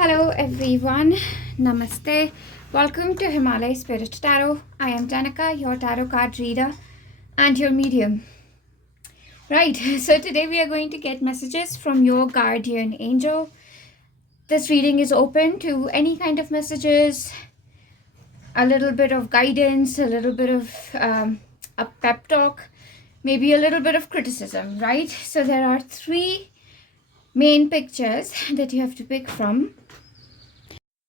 Hello everyone, Namaste. Welcome to Himalaya Spirit Tarot. I am Danika, your tarot card reader and your medium. Right, so today we are going to get messages from your guardian angel. This reading is open to any kind of messages, a little bit of guidance, a little bit of a pep talk, maybe a little bit of criticism, right? So there are three main pictures that you have to pick from.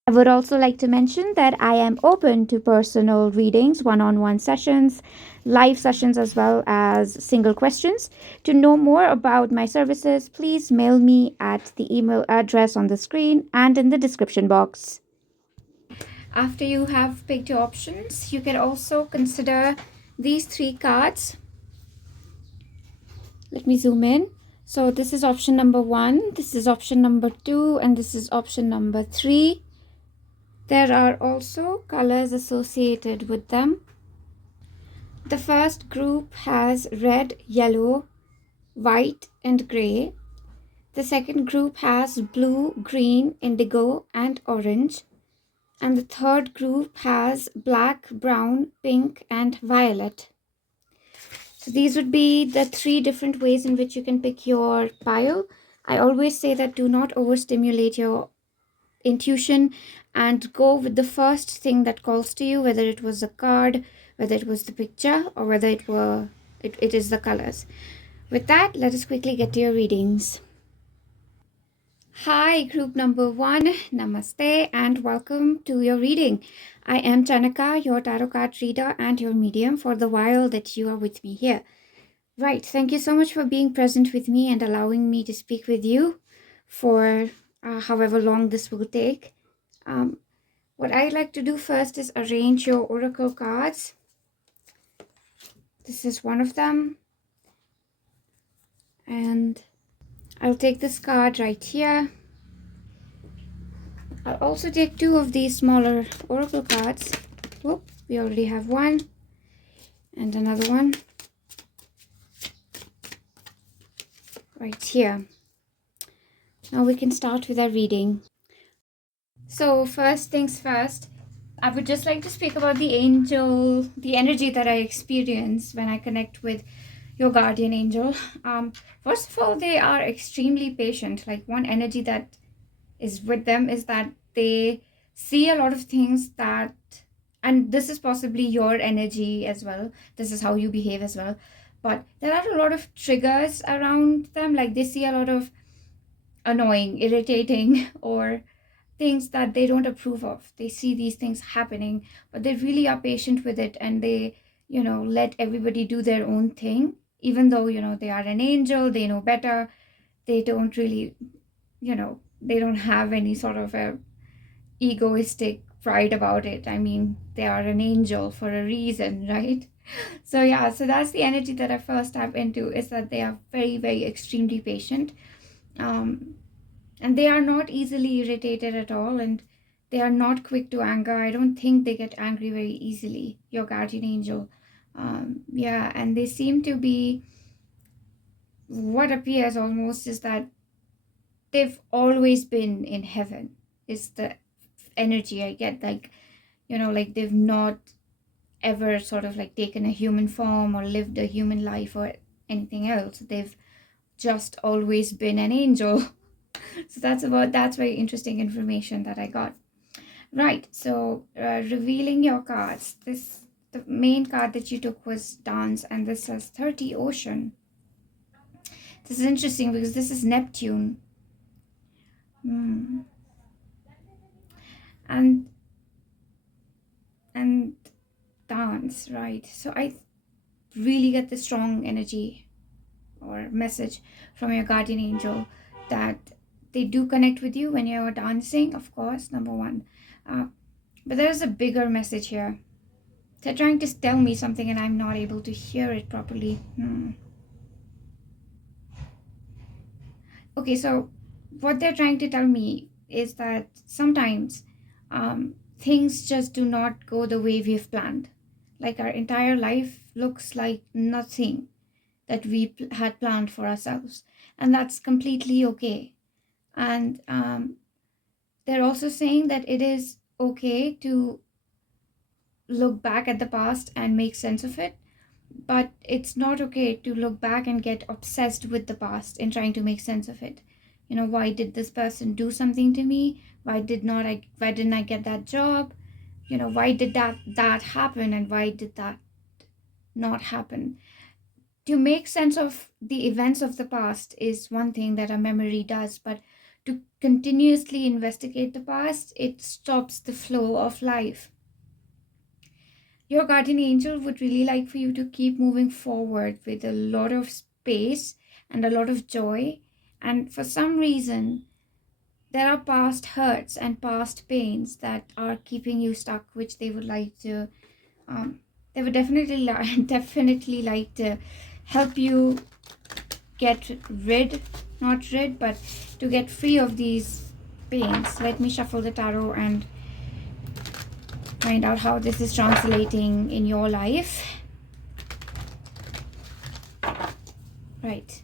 I would also like to mention that I am open to personal readings, one-on-one sessions, live sessions, as well as single questions. To know more about my services, please mail me at the email address on the screen and in the description box. After you have picked your options, you can also consider these three cards. Let me zoom in. So this is option number 1, this is option number 2, and this is option number 3. There are also colors associated with them. The first group has red, yellow, white, and gray. The second group has blue, green, indigo, and orange. And the third group has black, brown, pink, and violet. So these would be the three different ways in which you can pick your pile. I always say that do not overstimulate your intuition and go with the first thing that calls to you, whether it was a card, whether it was the picture, or whether it is the colors. With that, let us quickly get to your readings. Hi, group number 1, Namaste and welcome to your reading. I am Chanaka, your tarot card reader and your medium for the while that you are with me here. Right, thank you so much for being present with me and allowing me to speak with you for however long this will take. What I like to do first is arrange your oracle cards. This is one of them. And I'll take this card right here. I'll also take two of these smaller oracle cards. Whoop, we already have one. And another one. Right here. Now we can start with our reading. So first things first, I would just like to speak about the energy that I experience when I connect with your guardian angel. First of all, they are extremely patient. Like, one energy that is with them is that they see a lot of things that, and this is possibly your energy as well. This is how you behave as well. But there are a lot of triggers around them. Like, they see a lot of annoying, irritating, or things that they don't approve of. They see these things happening, but they really are patient with it, and they, let everybody do their own thing. Even though, they are an angel, they know better. They don't really, they don't have any sort of a egoistic pride about it. I mean, they are an angel for a reason, right? So yeah, so that's the energy that I first tap into, is that they are very, very extremely patient. And they are not easily irritated at all, and they are not quick to anger. I don't think they get angry very easily, your guardian angel. Yeah, and they seem to be, what appears almost is that they've always been in heaven, is the energy I get. Like, like they've not ever sort of like taken a human form or lived a human life or anything else. They've just always been an angel. So that's very interesting information that I got. Right, so revealing your cards. The main card that you took was dance, and this says 30 ocean. This is interesting because this is Neptune. And dance, right? So I really get the strong energy or message from your guardian angel that they do connect with you when you're dancing, of course, number one. But there's a bigger message here. They're trying to tell me something and I'm not able to hear it properly. Okay, so what they're trying to tell me is that sometimes things just do not go the way we've planned. Like, our entire life looks like nothing that we had planned for ourselves. And that's completely okay. And they're also saying that it is okay to look back at the past and make sense of it, but it's not okay to look back and get obsessed with the past in trying to make sense of it. Why did this person do something to me? Why didn't I get that job? Why did that happen, and why did that not happen? To make sense of the events of the past is one thing that a memory does, but to continuously investigate the past, it stops the flow of life. Your guardian angel would really like for you to keep moving forward with a lot of space and a lot of joy. And for some reason, there are past hurts and past pains that are keeping you stuck, which they would like to, they would definitely like to help you get but to get free of these pains. Let me shuffle the tarot and find out how this is translating in your life. Right.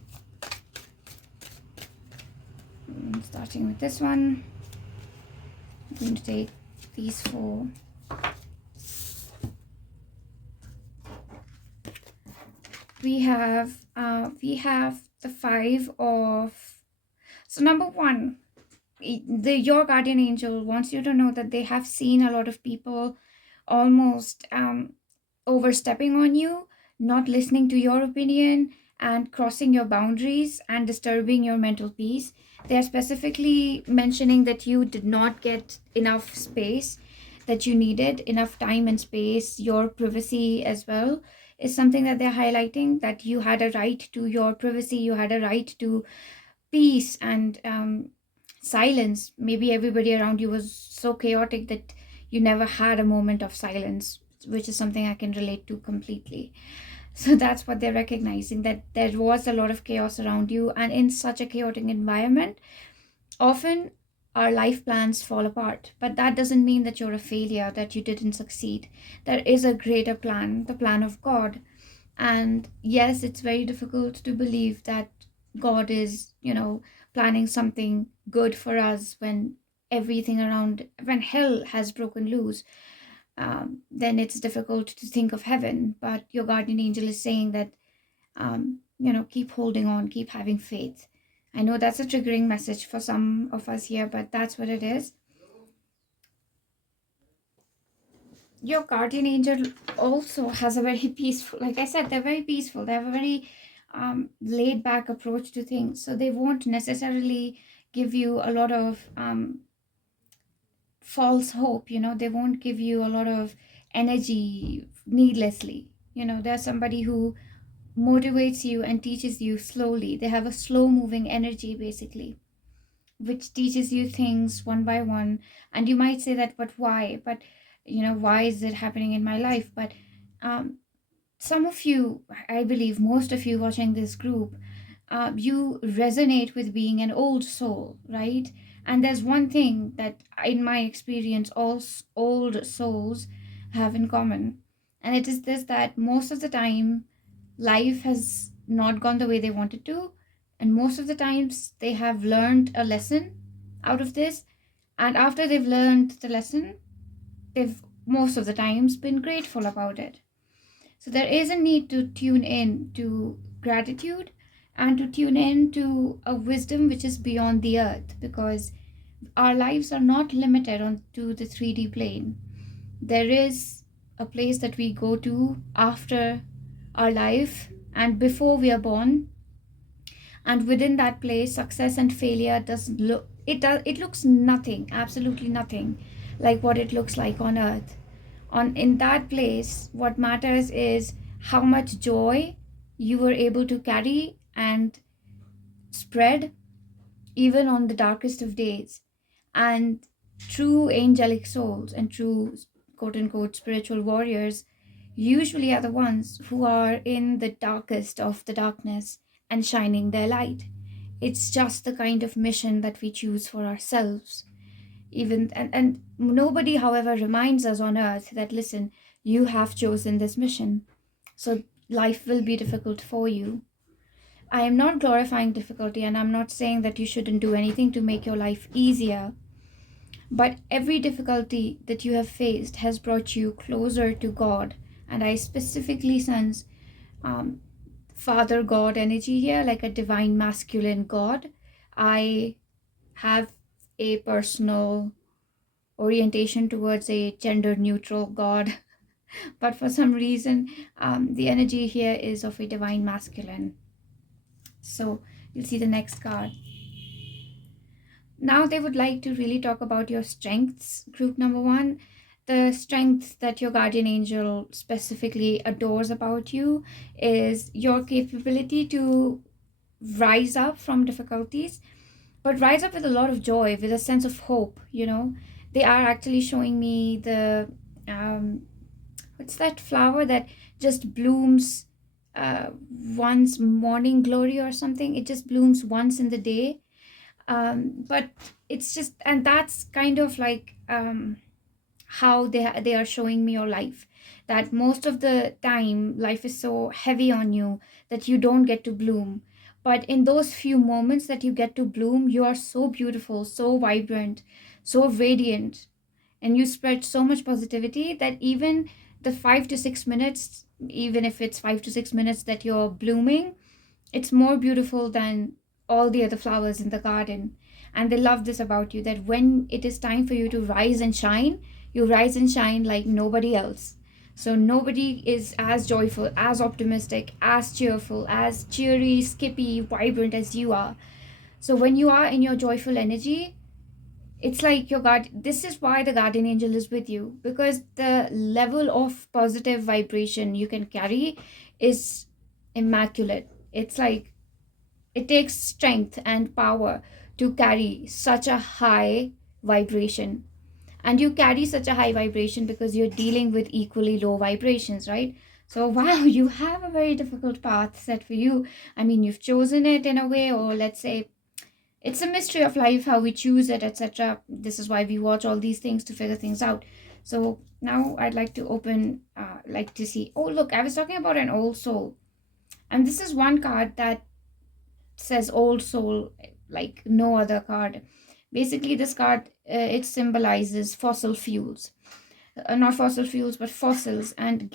Starting with this one. I'm going to take these 4. We have the 5 of... So number 1, your guardian angel wants you to know that they have seen a lot of people almost overstepping on you, not listening to your opinion, and crossing your boundaries and disturbing your mental peace. They are specifically mentioning that you did not get enough space that you needed, enough time and space. Your privacy as well is something that they're highlighting, that you had a right to your privacy, you had a right to peace and silence. Maybe everybody around you was so chaotic that you never had a moment of silence, which is something I can relate to completely. So that's what they're recognizing, that there was a lot of chaos around you, and in such a chaotic environment, often our life plans fall apart. But that doesn't mean that you're a failure, that you didn't succeed. There is a greater plan, the plan of God. And yes, it's very difficult to believe that God is, planning something good for us when everything around, when hell has broken loose. Then it's difficult to think of heaven. But your guardian angel is saying that, keep holding on, keep having faith. I know that's a triggering message for some of us here, but that's what it is. Your guardian angel also has a very peaceful, like I said, they're very peaceful. They have a very laid back approach to things. So they won't necessarily give you a lot of false hope. They won't give you a lot of energy needlessly. They're somebody who motivates you and teaches you slowly. They have a slow moving energy, basically, which teaches you things one by one. And you might say that, but why? But why is it happening in my life? But some of you, I believe most of you watching this group, you resonate with being an old soul, right? And there's one thing that in my experience all old souls have in common, and it is this, that most of the time life has not gone the way they wanted to, and most of the times they have learned a lesson out of this, and after they've learned the lesson, they've most of the times been grateful about it. So there is a need to tune in to gratitude and to tune in to a wisdom which is beyond the earth, because our lives are not limited on to the 3D plane. There is a place that we go to after our life and before we are born, and within that place success and failure doesn't look, it looks nothing, absolutely nothing like what it looks like on earth. In that place, what matters is how much joy you were able to carry and spread even on the darkest of days. And true angelic souls and true quote unquote spiritual warriors usually are the ones who are in the darkest of the darkness and shining their light. It's just the kind of mission that we choose for ourselves. And nobody, however, reminds us on earth that, listen, you have chosen this mission, so life will be difficult for you. I am not glorifying difficulty, and I'm not saying that you shouldn't do anything to make your life easier. but every difficulty that you have faced has brought you closer to God. And I specifically sense Father God energy here, like a divine masculine God. I have a personal orientation towards a gender neutral God, but for some reason, the energy here is of a divine masculine. So you'll see the next card. Now they would like to really talk about your strengths, group number one. The strength that your guardian angel specifically adores about you is your capability to rise up from difficulties, but rise up with a lot of joy, with a sense of hope. They are actually showing me the what's that flower that just blooms once, morning glory or something. It just blooms once in the day, but it's just, and that's kind of like how they are showing me your life, that most of the time life is so heavy on you that you don't get to bloom, but in those few moments that you get to bloom, you are so beautiful, so vibrant, so radiant, and you spread so much positivity that even the 5 to 6 minutes, even if it's 5 to 6 minutes that you're blooming, it's more beautiful than all the other flowers in the garden. And they love this about you, that when it is time for you to rise and shine, you rise and shine like nobody else. So nobody is as joyful, as optimistic, as cheerful, as cheery, skippy, vibrant as you are. So when you are in your joyful energy, it's like your guard. This is why the guardian angel is with you, because the level of positive vibration you can carry is immaculate. It's like it takes strength and power to carry such a high vibration. And you carry such a high vibration because you're dealing with equally low vibrations, right? So, wow, you have a very difficult path set for you. I mean, you've chosen it in a way, or let's say it's a mystery of life how we choose it, etc. This is why we watch all these things to figure things out. So now I'd like to open, like to see. Oh, look, I was talking about an old soul. And this is one card that says old soul like no other card. Basically, this card, it symbolizes fossil fuels. Not fossil fuels, but fossils. And the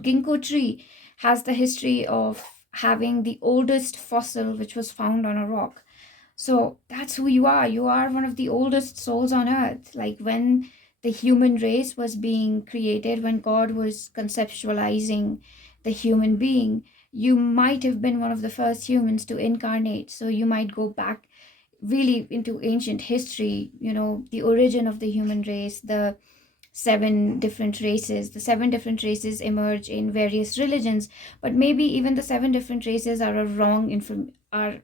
ginkgo tree has the history of having the oldest fossil which was found on a rock. So that's who you are. You are one of the oldest souls on earth. Like when the human race was being created, when God was conceptualizing the human being, you might have been one of the first humans to incarnate. So you might go back really into ancient history, the origin of the human race, the seven different races. The seven different races emerge in various religions, but maybe even the seven different races are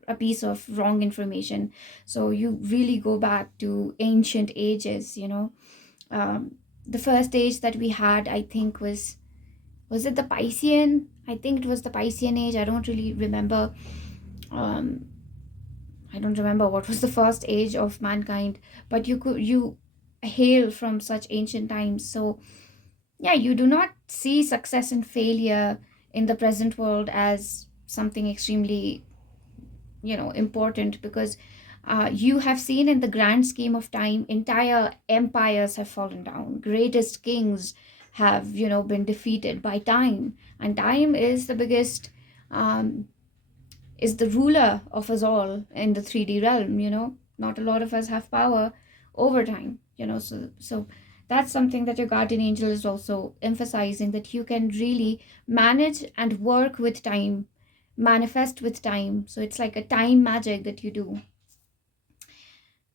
a piece of wrong information. So you really go back to ancient ages. The first age that we had, I think, was it the Piscean? I think it was the Piscean age. I don't really remember. I don't remember what was the first age of mankind, but you hail from such ancient times. So yeah, you do not see success and failure in the present world as something extremely important, because you have seen in the grand scheme of time, entire empires have fallen down, greatest kings have been defeated by time, and time is the biggest, is the ruler of us all in the 3D realm. Not a lot of us have power over time. So that's something that your guardian angel is also emphasizing, that you can really manage and work with time, manifest with time. So it's like a time magic that you do.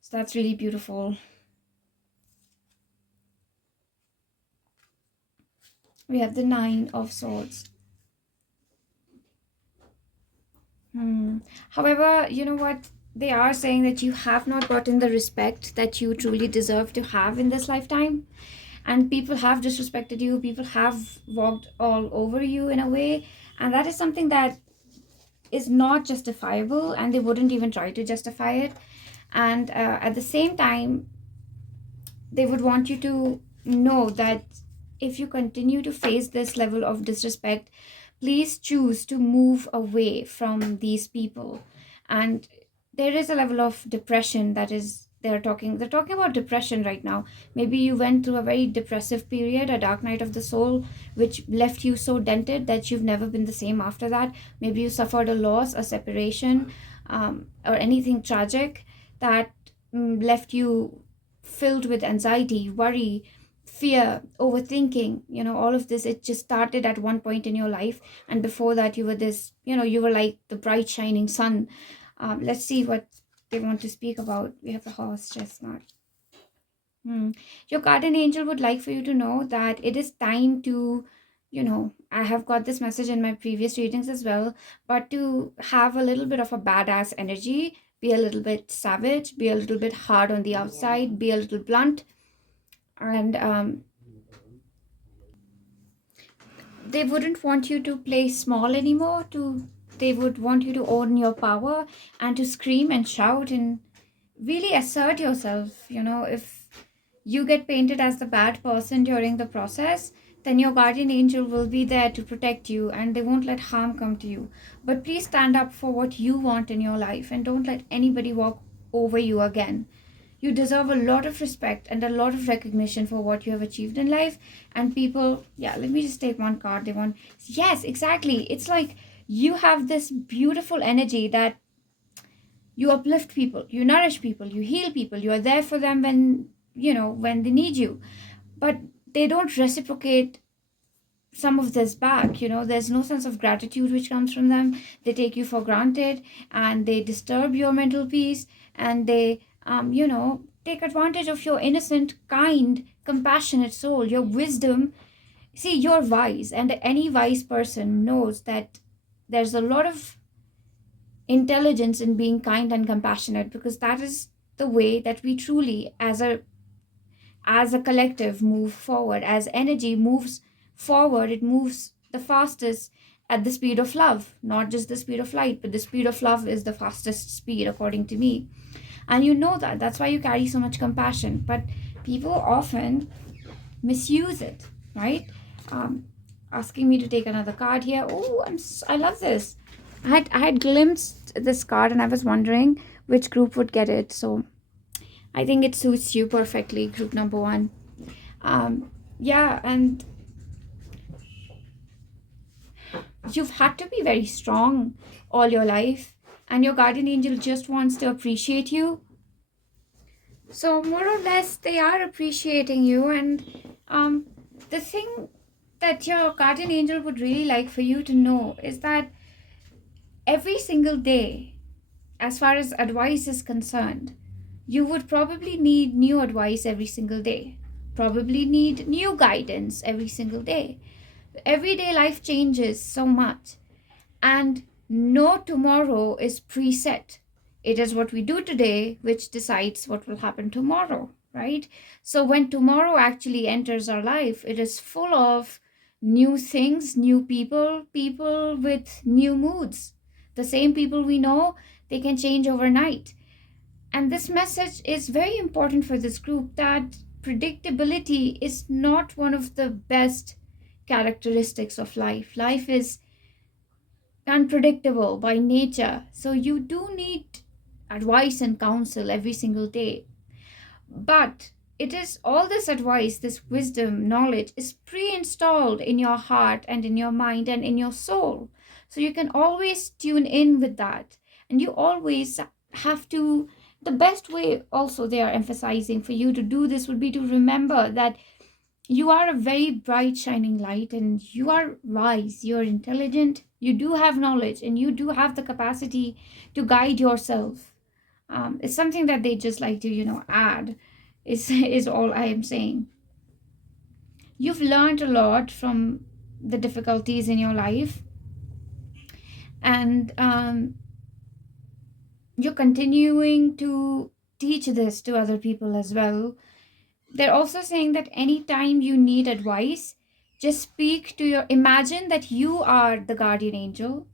So that's really beautiful. We have the 9 of Swords. However, you know what? They are saying that you have not gotten the respect that you truly deserve to have in this lifetime. And people have disrespected you. People have walked all over you in a way. And that is something that is not justifiable. And they wouldn't even try to justify it. And at the same time, they would want you to know that if you continue to face this level of disrespect, please choose to move away from these people. And there is a level of depression that is they're talking about depression right now. Maybe you went through a very depressive period, a dark night of the soul, which left you so dented that you've never been the same after that. Maybe you suffered a loss, a separation, or anything tragic that left you filled with anxiety, worry, fear, overthinking. All of this, it just started at one point in your life, and before that you were this, you were like the bright shining sun. Let's see what they want to speak about. We have the horse chestnut. Your guardian angel would like for you to know that it is time to, I have got this message in my previous readings as well, but to have a little bit of a badass energy, be a little bit savage, be a little bit hard on the outside, be a little blunt, and they wouldn't want you to play small anymore. They would want you to own your power and to scream and shout and really assert yourself. If you get painted as the bad person during the process, then your guardian angel will be there to protect you and they won't let harm come to you. But please stand up for what you want in your life and don't let anybody walk over you again. You deserve a lot of respect and a lot of recognition for what you have achieved in life. And people, let me just take one card. They want, yes, exactly. It's like you have this beautiful energy that you uplift people, you nourish people, you heal people, you are there for them when they need you. But they don't reciprocate some of this back. There's no sense of gratitude which comes from them. They take you for granted and they disturb your mental peace, and they take advantage of your innocent, kind, compassionate soul, your wisdom. See, you're wise, and any wise person knows that there's a lot of intelligence in being kind and compassionate, because that is the way that we truly, as a collective, move forward. As energy moves forward, it moves the fastest at the speed of love, not just the speed of light, but the speed of love is the fastest speed according to me. And that's why you carry so much compassion. But people often misuse it, right? Asking me to take another card here. Oh, I love this. I had glimpsed this card and I was wondering which group would get it. So I think it suits you perfectly, group number 1. And you've had to be very strong all your life, and your guardian angel just wants to appreciate you. So more or less, they are appreciating you. And the thing that your guardian angel would really like for you to know is that every single day, as far as advice is concerned, you would probably need new advice every single day, probably need new guidance every single day. Everyday life changes so much, and no tomorrow is preset. It is what we do today which decides what will happen tomorrow, right? So when tomorrow actually enters our life, it is full of new things, new people with new moods. The same people we know, they can change overnight. And this message is very important for this group, that predictability is not one of the best characteristics of life. Life is unpredictable by nature. So you do need advice and counsel every single day. But it is all this advice, this wisdom, knowledge is pre-installed in your heart and in your mind and in your soul. So you can always tune in with that. And you always have to, the best way also they are emphasizing for you to do this would be to remember that you are a very bright, shining light, and you are wise, you're intelligent, you do have knowledge, and you do have the capacity to guide yourself. It's something that they just like to, add, is all I am saying. You've learned a lot from the difficulties in your life, and you're continuing to teach this to other people as well. They're also saying that anytime you need advice, just speak to imagine that you are the guardian angel.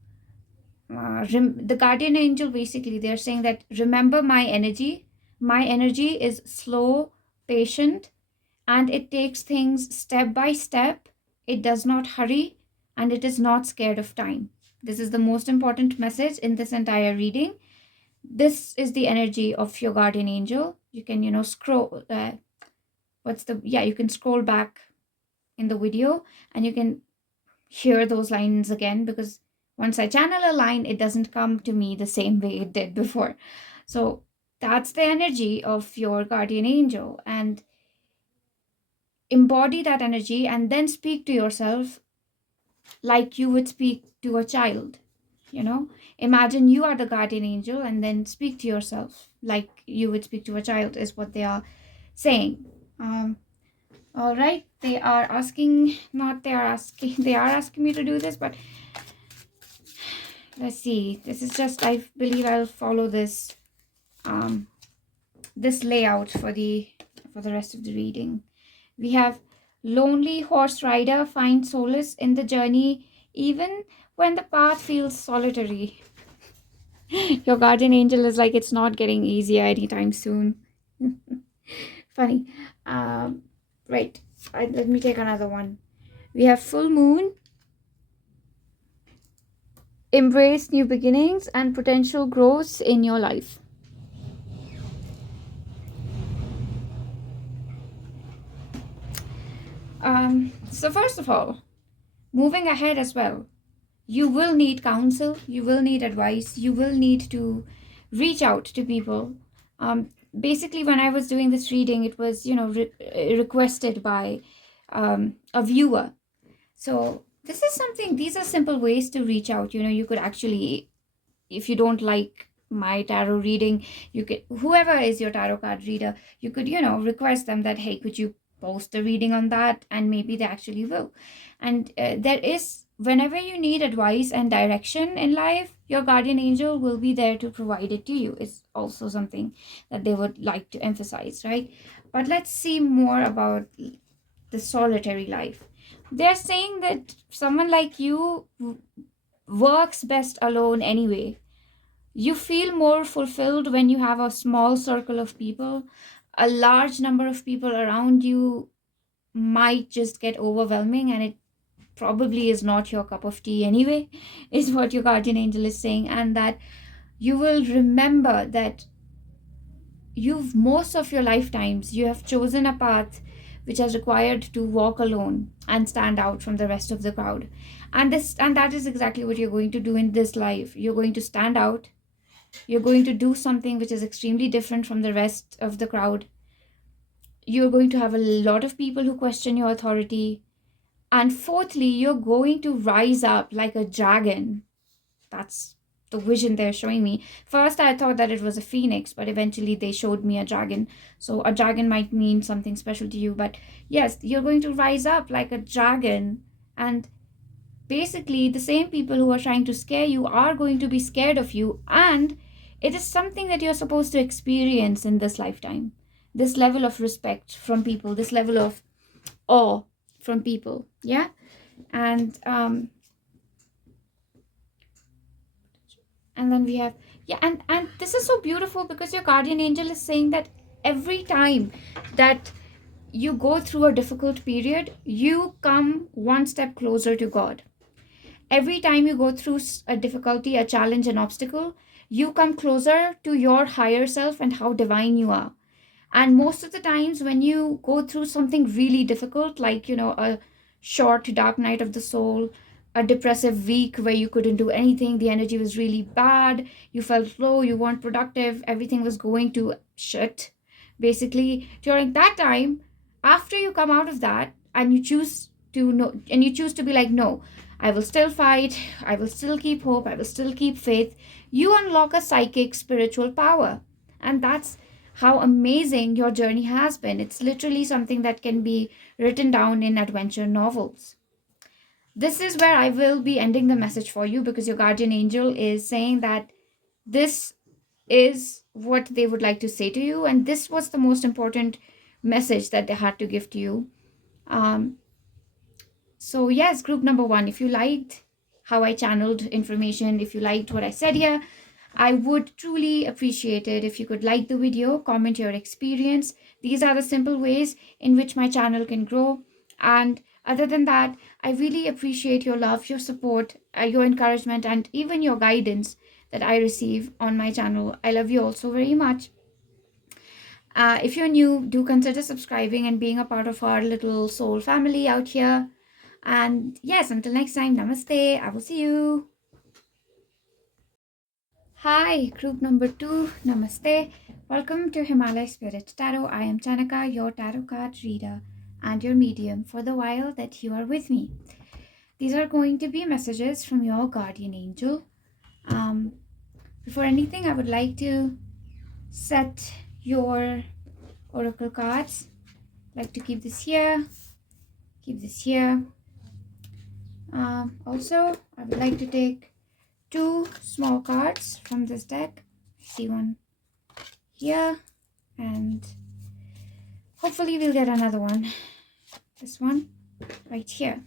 The guardian angel, basically, they're saying that remember my energy. My energy is slow, patient, and it takes things step by step. It does not hurry, and it is not scared of time. This is the most important message in this entire reading. This is the energy of your guardian angel. You can, scroll. You can scroll back in the video and you can hear those lines again, because once I channel a line, it doesn't come to me the same way it did before. So that's the energy of your guardian angel, and embody that energy and then speak to yourself like you would speak to a child. Imagine you are the guardian angel and then speak to yourself like you would speak to a child, is what they are saying. All right, they are asking me to do this, but let's see. This is just, I believe I'll follow this this layout for the rest of the reading. We have lonely horse rider finds solace in the journey even when the path feels solitary. Your guardian angel is like, it's not getting easier anytime soon. Funny. Right. Let me take another one. We have full moon. Embrace new beginnings and potential growth in your life. So first of all, moving ahead as well, you will need counsel, you will need advice, you will need to reach out to people. Basically, when I was doing this reading, it was, requested by a viewer. So these are simple ways to reach out. You could actually, if you don't like my tarot reading, you could, whoever is your tarot card reader, you could, request them that, hey, could you post the reading on that, and maybe they actually will. And there is, whenever you need advice and direction in life, your guardian angel will be there to provide it to you. It's also something that they would like to emphasize, right? But let's see more about the solitary life. They're saying that someone like you works best alone anyway. You feel more fulfilled when you have a small circle of people. A large number of people around you might just get overwhelming, and it probably is not your cup of tea anyway, is what your guardian angel is saying. And that you will remember that most of your lifetimes, you have chosen a path which has required to walk alone and stand out from the rest of the crowd. And that is exactly what you're going to do in this life. You're going to stand out. You're going to do something which is extremely different from the rest of the crowd. You're going to have a lot of people who question your authority. And fourthly, you're going to rise up like a dragon. That's the vision they're showing me. First, I thought that it was a phoenix, but eventually they showed me a dragon. So a dragon might mean something special to you. But yes, you're going to rise up like a dragon. And basically, the same people who are trying to scare you are going to be scared of you. And it is something that you're supposed to experience in this lifetime. This level of respect from people, this level of awe from people. Yeah. And then we have, and this is so beautiful, because your guardian angel is saying that every time that you go through a difficult period, you come one step closer to God. Every time you go through a difficulty, a challenge, an obstacle, you come closer to your higher self and how divine you are. And most of the times when you go through something really difficult, like, a short dark night of the soul, a depressive week where you couldn't do anything, the energy was really bad, you felt low, you weren't productive, everything was going to shit, basically, during that time, after you come out of that and you choose to be like, no, I will still fight, I will still keep hope, I will still keep faith, you unlock a psychic spiritual power. And that's how amazing your journey has been. It's literally something that can be written down in adventure novels. This is where I will be ending the message for you, because your guardian angel is saying that this is what they would like to say to you, and this was the most important message that they had to give to you. So yes, group number 1, if you liked how I channeled information, if you liked what I said here, I would truly appreciate it if you could like the video, comment your experience. These are the simple ways in which my channel can grow. And other than that, I really appreciate your love, your support, your encouragement, and even your guidance that I receive on my channel. I love you all so very much. If you're new, do consider subscribing and being a part of our little soul family out here. And yes, until next time, namaste. I will see you. Hi, group number 2, namaste. Welcome to Himalaya Spirit Tarot. I am Chanaka, your tarot card reader and your medium for the while that you are with me. These are going to be messages from your guardian angel. Before anything, I would like to set your oracle cards. I'd like to keep this here, keep this here. Also, I would like to take 2 small cards from this deck. I see one here, and hopefully we'll get another one. This one right here.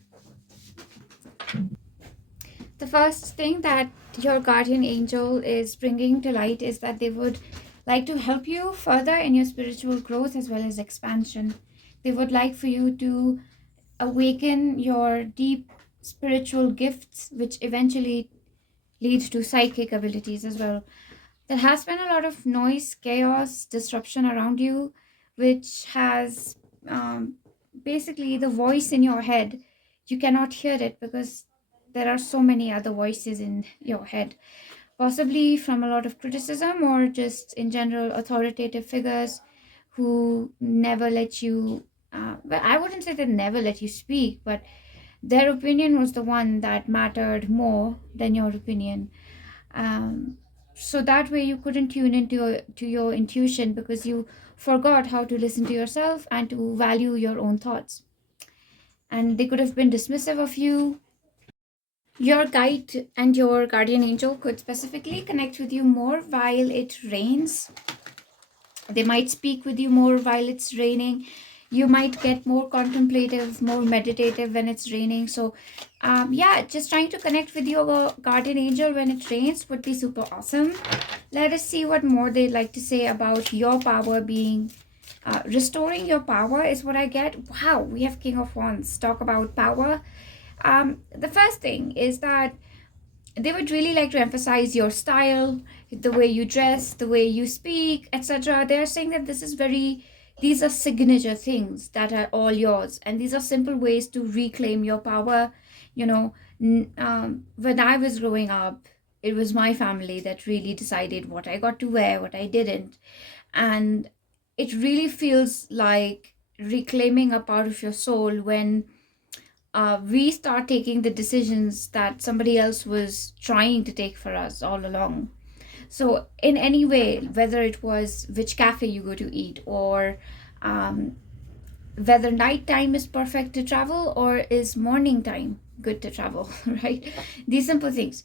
The first thing that your guardian angel is bringing to light is that they would like to help you further in your spiritual growth as well as expansion. They would like for you to awaken your deep spiritual gifts, which eventually lead to psychic abilities as well. There has been a lot of noise, chaos, disruption around you, which has basically the voice in your head. You cannot hear it because there are so many other voices in your head, possibly from a lot of criticism or just in general authoritative figures who never let you, well, I wouldn't say they never let you speak, but their opinion was the one that mattered more than your opinion. So that way you couldn't tune into your intuition because you forgot how to listen to yourself and to value your own thoughts. And they could have been dismissive of you. Your guide and your guardian angel could specifically connect with you more while it rains. They might speak with you more while it's raining. You might get more contemplative, more meditative when it's raining. So yeah, just trying to connect with your guardian angel when it rains would be super awesome. Let us see what more they'd like to say about your power being restoring your power is what I get. Wow, we have King of Wands. Talk about power. The first thing is that they would really like to emphasize your style, the way you dress, the way you speak, etc. They're saying that these are signature things that are all yours, and these are simple ways to reclaim your power. You know, when I was growing up, it was my family that really decided what I got to wear, what I didn't, and it really feels like reclaiming a part of your soul when we start taking the decisions that somebody else was trying to take for us all along. So in any way, whether it was which cafe you go to eat, or whether nighttime is perfect to travel or is morning time good to travel, right? These simple things.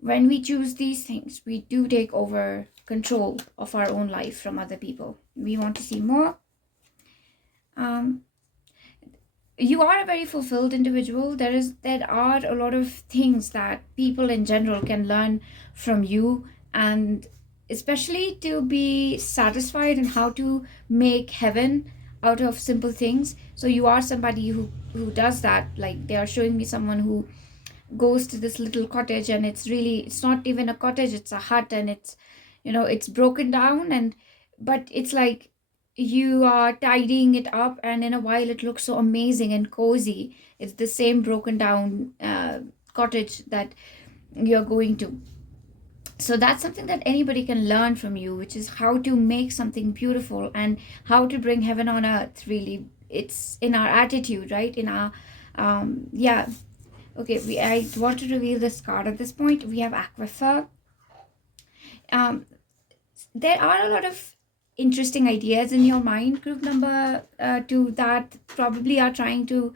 When we choose these things, we do take over control of our own life from other people. We want to see more. You are a very fulfilled individual. There are a lot of things that people in general can learn from you, and especially to be satisfied in how to make heaven out of simple things. So you are somebody who does that. Like, they are showing me someone who goes to this little cottage, and it's not even a cottage, it's a hut, and it's broken down, but it's like you are tidying it up, and in a while it looks so amazing and cozy. It's the same broken down cottage that you're going to. So that's something that anybody can learn from you, which is how to make something beautiful and how to bring heaven on earth. Really, it's in our attitude, right? In our yeah. Okay, I want to reveal this card at this point. We have Aquifer. There are a lot of interesting ideas in your mind, group number 2, that probably are trying to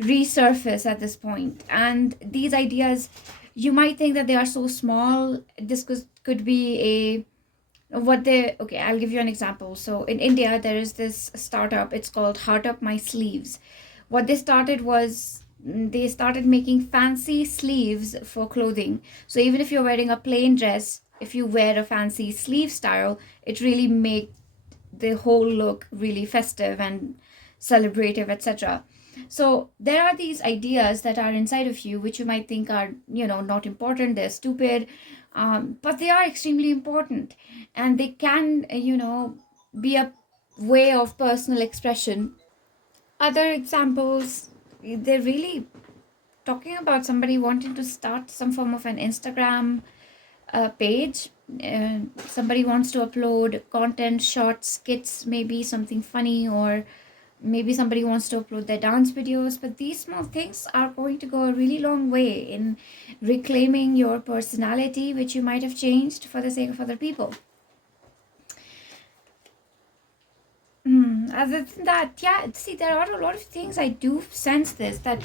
resurface at this point. And these ideas, you might think that they are so small. This could be okay, I'll give you an example. So in India, there is this startup. It's called Heart Up My Sleeves. What they started was they started making fancy sleeves for clothing. So even if you're wearing a plain dress, if you wear a fancy sleeve style, it really makes the whole look really festive and celebrative, etc. So there are these ideas that are inside of you, which you might think are not important, they're stupid, but they are extremely important, and they can, be a way of personal expression. Other examples, they're really talking about somebody wanting to start some form of an Instagram page. Somebody wants to upload content, short skits, maybe something funny, or maybe somebody wants to upload their dance videos. But these small things are going to go a really long way in reclaiming your personality, which you might have changed for the sake of other people. Other than that, yeah, see, there are a lot of things I do sense this, that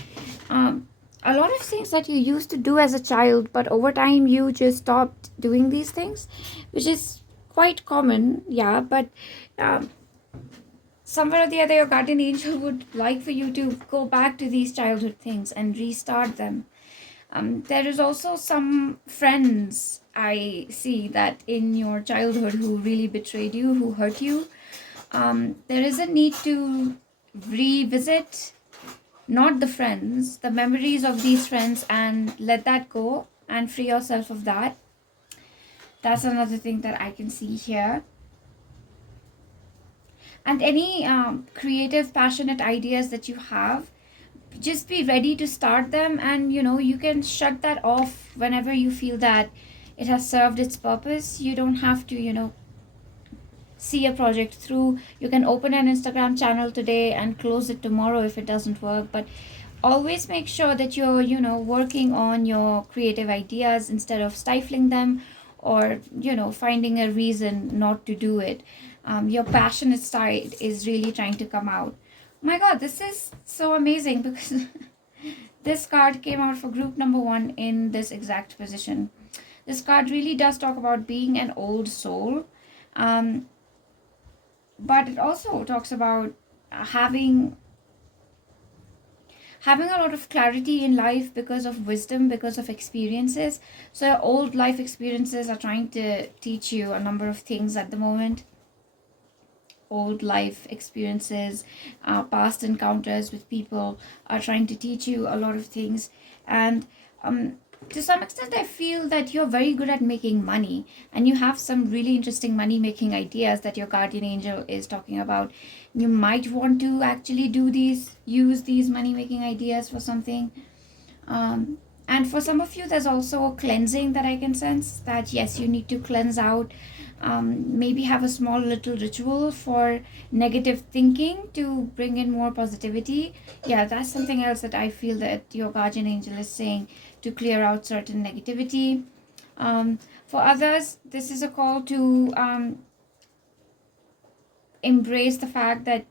a lot of things that you used to do as a child, but over time you just stopped doing these things, which is quite common, yeah. But somewhere or the other, your guardian angel would like for you to go back to these childhood things and restart them. There is also some friends I see that in your childhood who really betrayed you, who hurt you. There is a need to revisit not the friends, the memories of these friends, and let that go and free yourself of that. That's another thing that I can see here. And any creative, passionate ideas that you have, just be ready to start them, and you can shut that off whenever you feel that it has served its purpose. You don't have to see a project through. You can open an Instagram channel today and close it tomorrow if it doesn't work, but always make sure that you're working on your creative ideas instead of stifling them, or finding a reason not to do it. Your passionate side is really trying to come out. My god, this is so amazing, because this card came out for group number 1 in this exact position. This card really does talk about being an old soul, but it also talks about having a lot of clarity in life because of wisdom, because of experiences. So old life experiences are trying to teach you a number of things at the moment. Old life experiences, past encounters with people are trying to teach you a lot of things. And to some extent, I feel that you're very good at making money, and you have some really interesting money making ideas that your guardian angel is talking about. You might want to actually use these money making ideas for something. And for some of you, there's also a cleansing that I can sense, that yes, you need to cleanse out. Maybe have a small little ritual for negative thinking to bring in more positivity. Yeah, that's something else that I feel that your guardian angel is saying, to clear out certain negativity. For others, this is a call to embrace the fact that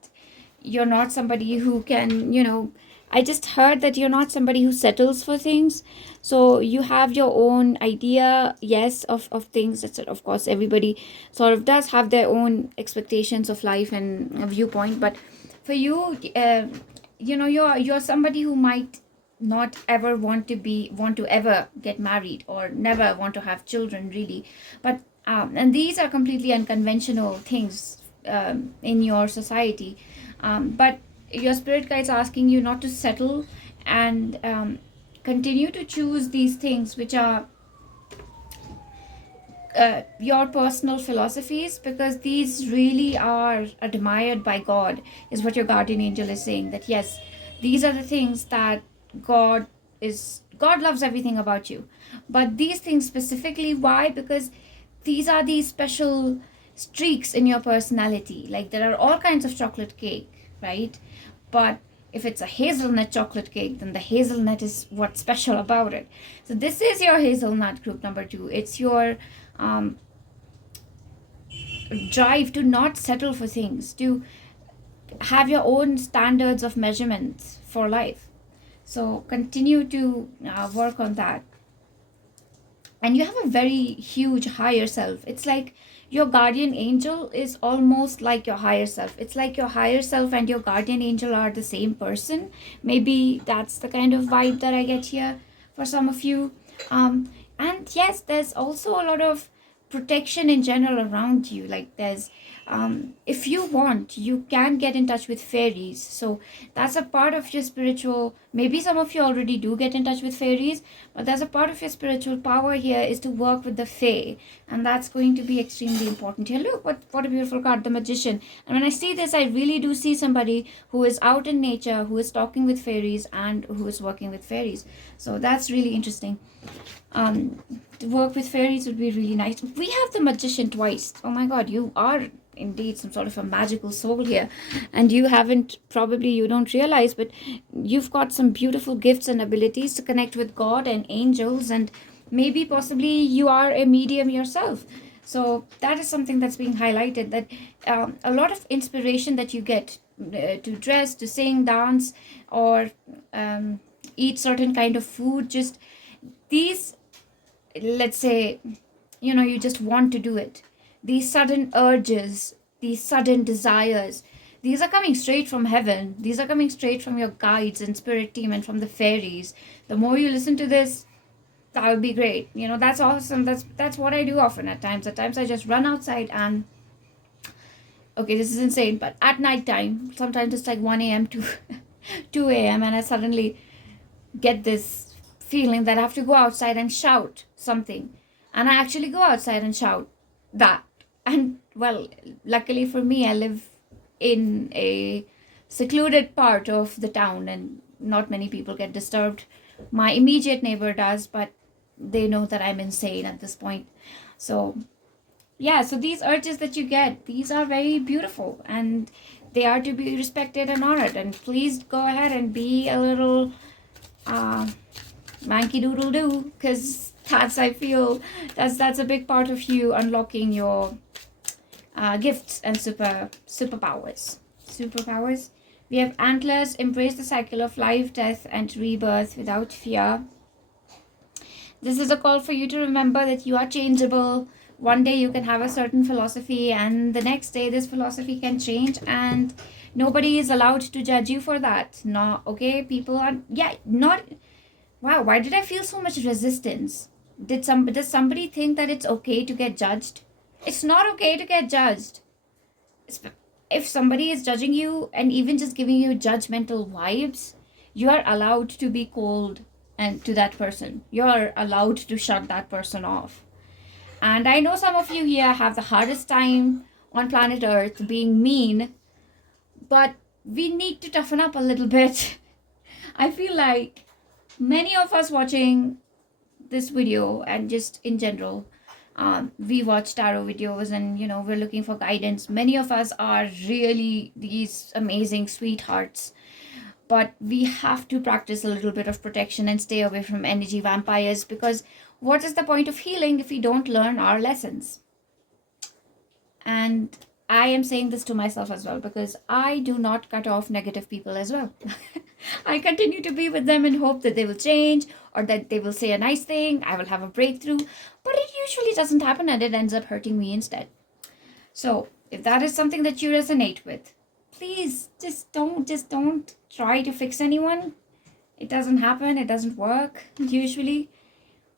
you're not somebody who can, I just heard that you're not somebody who settles for things. So you have your own idea, yes, of things. That's it. Of course, everybody sort of does have their own expectations of life and a viewpoint. But for you, you're somebody who might not ever want to ever get married, or never want to have children, really. But and these are completely unconventional things in your society. But your spirit guides asking you not to settle, and continue to choose these things which are your personal philosophies, because these really are admired by God, is what your guardian angel is saying. That yes, these are the things that God loves everything about you, but these things specifically, why? Because these are these special streaks in your personality. Like, there are all kinds of chocolate cake, right? But if it's a hazelnut chocolate cake, then the hazelnut is what's special about it. So this is your hazelnut group number 2. It's your drive to not settle for things, to have your own standards of measurements for life. So continue to work on that. And you have a very huge higher self. It's like your guardian angel is almost like your higher self. It's like your higher self and your guardian angel are the same person. Maybe that's the kind of vibe that I get here for some of you. And yes, there's also a lot of protection in general around you. Like there's if you want, you can get in touch with fairies. So that's a part of your spiritual, maybe some of you already do get in touch with fairies, but there's a part of your spiritual power here is to work with the fae, and that's going to be extremely important here. Look, what a beautiful card, the Magician. And when I see this, I really do see somebody who is out in nature, who is talking with fairies, and who is working with fairies. So that's really interesting. To work with fairies would be really nice. We have the Magician twice. Oh my god, you are indeed some sort of a magical soul here, and you haven't, probably you don't realize, but you've got some beautiful gifts and abilities to connect with God and angels, and maybe possibly you are a medium yourself. So that is something that's being highlighted, that a lot of inspiration that you get to dress, to sing, dance, or eat certain kind of food, just these, let's say, you just want to do it. These sudden urges, these sudden desires, these are coming straight from heaven. These are coming straight from your guides and spirit team and from the fairies. The more you listen to this, that would be great. That's awesome. That's what I do often at times. At times I just run outside and, okay, this is insane, but at night time, sometimes it's like 1 a.m. to 2 a.m. and I suddenly get this feeling that I have to go outside and shout something. And I actually go outside and shout that. And well, luckily for me, I live in a secluded part of the town and not many people get disturbed. My immediate neighbor does, but they know that I'm insane at this point. So yeah, so these urges that you get, these are very beautiful and they are to be respected and honored. And please go ahead and be a little manky doodle do, because that's, I feel that's a big part of you unlocking your gifts and superpowers. We have antlers. Embrace the cycle of life, death, and rebirth without fear. This is a call for you to remember that you are changeable. One day you can have a certain philosophy and the next day this philosophy can change, and nobody is allowed to judge you for that. No, okay, people are, not, wow, why did I feel so much resistance? Does somebody think that it's okay to get judged? It's not okay to get judged. If somebody is judging you and even just giving you judgmental vibes, you are allowed to be cold and to that person. You are allowed to shut that person off. And I know some of you here have the hardest time on planet Earth being mean, but we need to toughen up a little bit. I feel like many of us watching this video and just in general, we watch tarot videos and we're looking for guidance. Many of us are really these amazing sweethearts, but we have to practice a little bit of protection and stay away from energy vampires, because what is the point of healing if we don't learn our lessons? And I am saying this to myself as well, because I do not cut off negative people as well. I continue to be with them in hope that they will change or that they will say a nice thing. I will have a breakthrough, but it usually doesn't happen and it ends up hurting me instead. So if that is something that you resonate with, please just don't try to fix anyone. It doesn't happen. It doesn't work usually.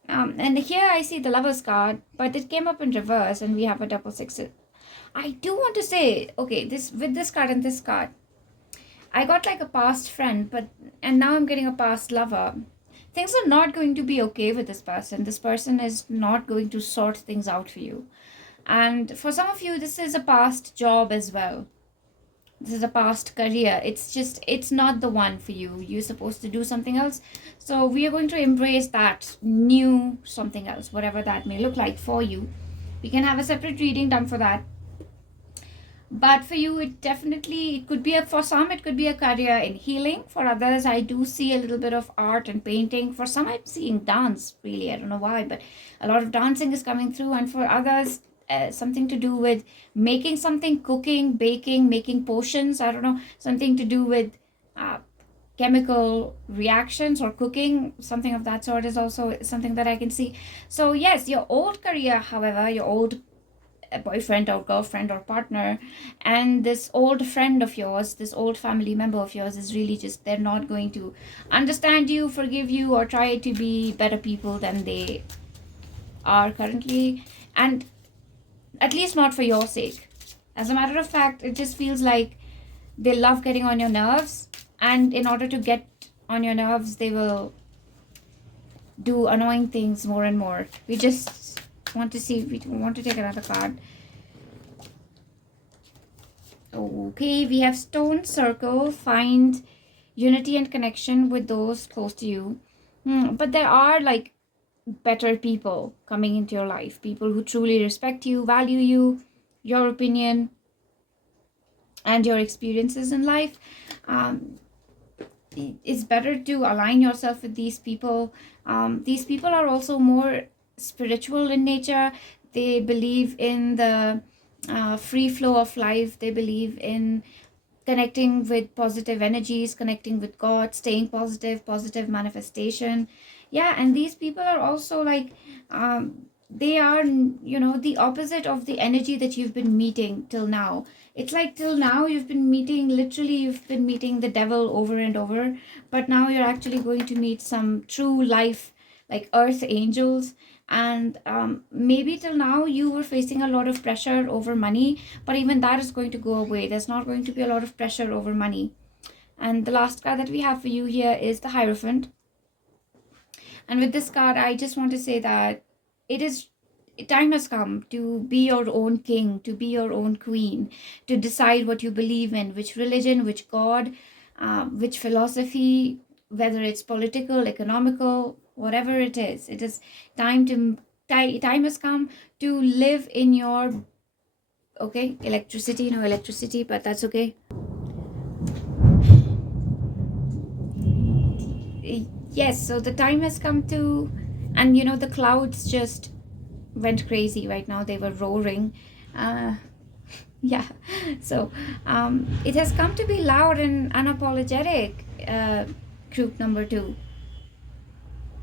And here I see the Lover's card, but it came up in reverse and we have a double six. I do want to say, okay, with this card and this card, I got like a past friend, and now I'm getting a past lover. Things are not going to be okay with this person. This person is not going to sort things out for you. And for some of you, this is a past job as well. This is a past career. It's not the one for you. You're supposed to do something else. So we are going to embrace that new something else, whatever that may look like for you. We can have a separate reading done for that. But for you, it could be for some, it could be a career in healing. For others, I do see a little bit of art and painting. For some, I'm seeing dance, really. I don't know why, but a lot of dancing is coming through. And for others, something to do with making something, cooking, baking, making potions. I don't know, something to do with chemical reactions or cooking. Something of that sort is also something that I can see. So yes, your old career, however, your old boyfriend or girlfriend or partner, and this old friend of yours, this old family member of yours is really just, they're not going to understand you, forgive you, or try to be better people than they are currently. And At least not for your sake. As a matter of fact, it just feels like they love getting on your nerves, and in order to get on your nerves, they will do annoying things more and more. We just want to see, we want to take another card. Okay, we have stone circle, find unity and connection with those close to you. But there are like better people coming into your life, people who truly respect you, value you, your opinion, and your experiences in life. It's better to align yourself with these people. These people are also more spiritual in nature. They believe in the free flow of life. They believe in connecting with positive energies, connecting with God, staying positive manifestation. Yeah, and these people are also like, they are, the opposite of the energy that you've been meeting till now. It's like till now you've been meeting the devil over and over, but now you're actually going to meet some true life, like earth angels. And maybe till now you were facing a lot of pressure over money, but even that is going to go away. There's not going to be a lot of pressure over money. And the last card that we have for you here is the Hierophant. And with this card, I just want to say that time has come to be your own king, to be your own queen, to decide what you believe in, which religion, which god, which philosophy, whether it's political, economical, whatever it is. It is time has come to live in your, okay, electricity, no electricity, but that's okay. Yes, so the time has come to, and the clouds just went crazy right now. They were roaring. Yeah, so it has come to be loud and unapologetic, group number 2.